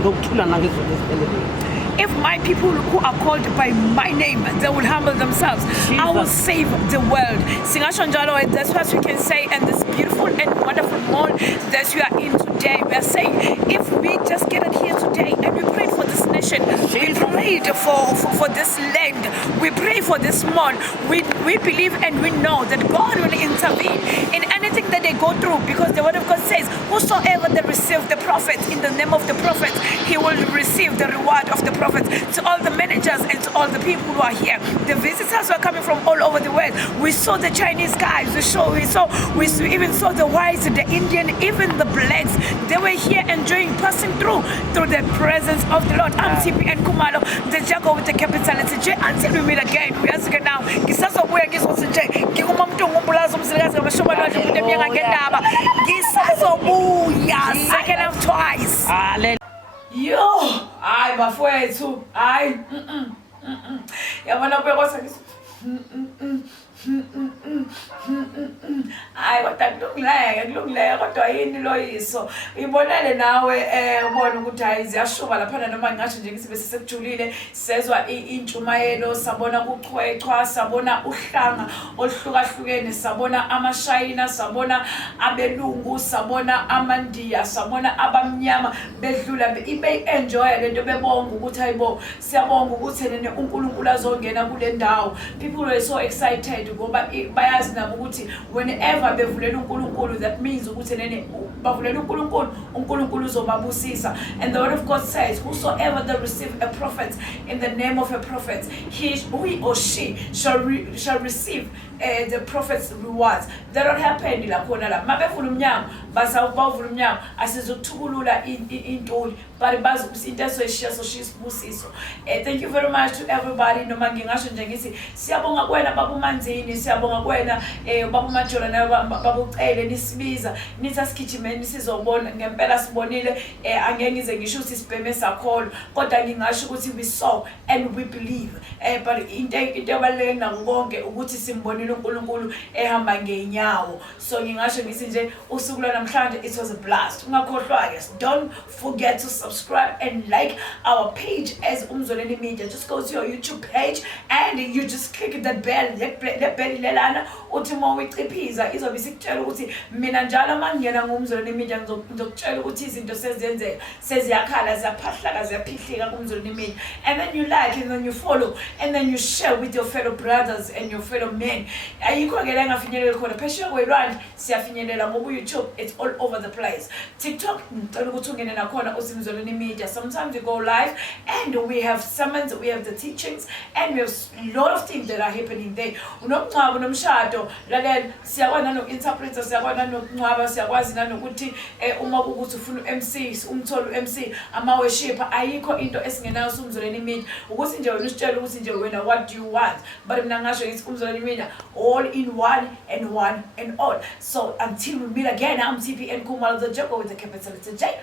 ngokuthula nangezinto ezipheleleyo. If my people who are called by my name, they will humble themselves, I will save the world. Singasho njalo, and that's what we can say. And this beautiful and wonderful morning that we are in today, we are saying, if we just get it here today and we pray for this nation, we prayed for this land, we pray for this month, we believe and we know that God will intervene in anything that they go through, because the word of God says, whosoever they receive the prophet in the name of the prophet, he will receive the reward of the prophet. To all the managers and to all the people who are here, the visitors who are coming from all over the world. We saw the Chinese guys, we even saw the whites, the Indian, even the blacks. They were here enjoying, passing through the presence of the Lord. I'm TP and Kumalo, the Jago with the capital letter J. Until we meet again, we ask now. Gisazo boya gisosi J. Giguma mtungu mbulazo msiligazi kama shoma lwaje kudemia ngendaba. Gisazo boya second of twice. Hallelujah. Yo, ay bafowethu, ay yabona kwekosa ngiso ay kodwa kulungileke kodwa yini loyiso ibonele nawe ubona ukuthi hayi ziyashuba lapha noma ngingasho nje ngithi bese sekujulile sezwa intshumayelo sabona kuchwechwa sabona uhlanga oluhlukahlukene sabona amashayina sabona abelungu sabona amandiya sabona abamnyama bedlula ibe enjoy lento bebonga ukuthi hayibo siyabonga ukuthi nene uNkulunkulu azongena kule ndawo. People were so excited ngoba bayazi nabo ukuthi whenever bevulela uNkulunkulu, that means ukuthi nene bavulela uNkulunkulu uzobabusisa. And the word of God says, whosoever they receive a prophet in the name of a prophet, he or she shall receive the prophet's rewards. That don't happen la khona la mabevula umnyango basawuvula umnyango asizokuthukulula intuli but bazi into eseshiya so sisibusiso. Thank you very much to everybody. Noma ngingasho nje ngithi siyabonga kwena baba uManzini, siyabonga kwena baba uMajola nayo babucele nisibiza nithi asikhichimeni sizobona ngempela sibonile angeke ngize ngisho ukuthi sibheme sakholo kodwa ngingasho ukuthi we saw and we believe but into ebaluleke nakonke ukuthi simbonile uNkulunkulu ehamba ngeenyawo. So ngingasho ngithi nje usuku lwana namhlanje, it was a blast. Don't forget to subscribe and like our page as Umzoleni Media. Just go to your YouTube page and you just click that bell, that bell lelana uthi mawuyichiphiza izobe isikutshela ukuthi mina njalo mangiyena ngumzoleni media ngizokutshela ukuthi izinto sezenzeka seziyakhala ziyaphahlaka ziyaphihlika kumzoleni media, and then you like and then you follow and then you share with your fellow brothers and your fellow men. Ayikho ke la ngafinyelela khona phesheya kwelwandle siyafinyelela ngoba YouTube, it's all over the place. TikTok ngicela ukuthi ungene nakhona usimzoleni media. Sometimes we go live and we have sermons, we have the teachings, and we have a lot of things that are happening there. Unomncwabo nomshado lalela siyakwazi nano-interpreter, siyakwazi nanokungcwaba, siyakwazi nanokuthi uma kukuthi ufuna u-MC umthole u-MC ama-worshipper. Ayikho into esingenayo uMzoleni Media ukuthi nje wena usitshela ukuthi nje wena what do you want, but mina ngasho ngithi uMzoleni Media all in one and all. So until we meet again, I'm TPN Khumalo, the Joker with the capital J.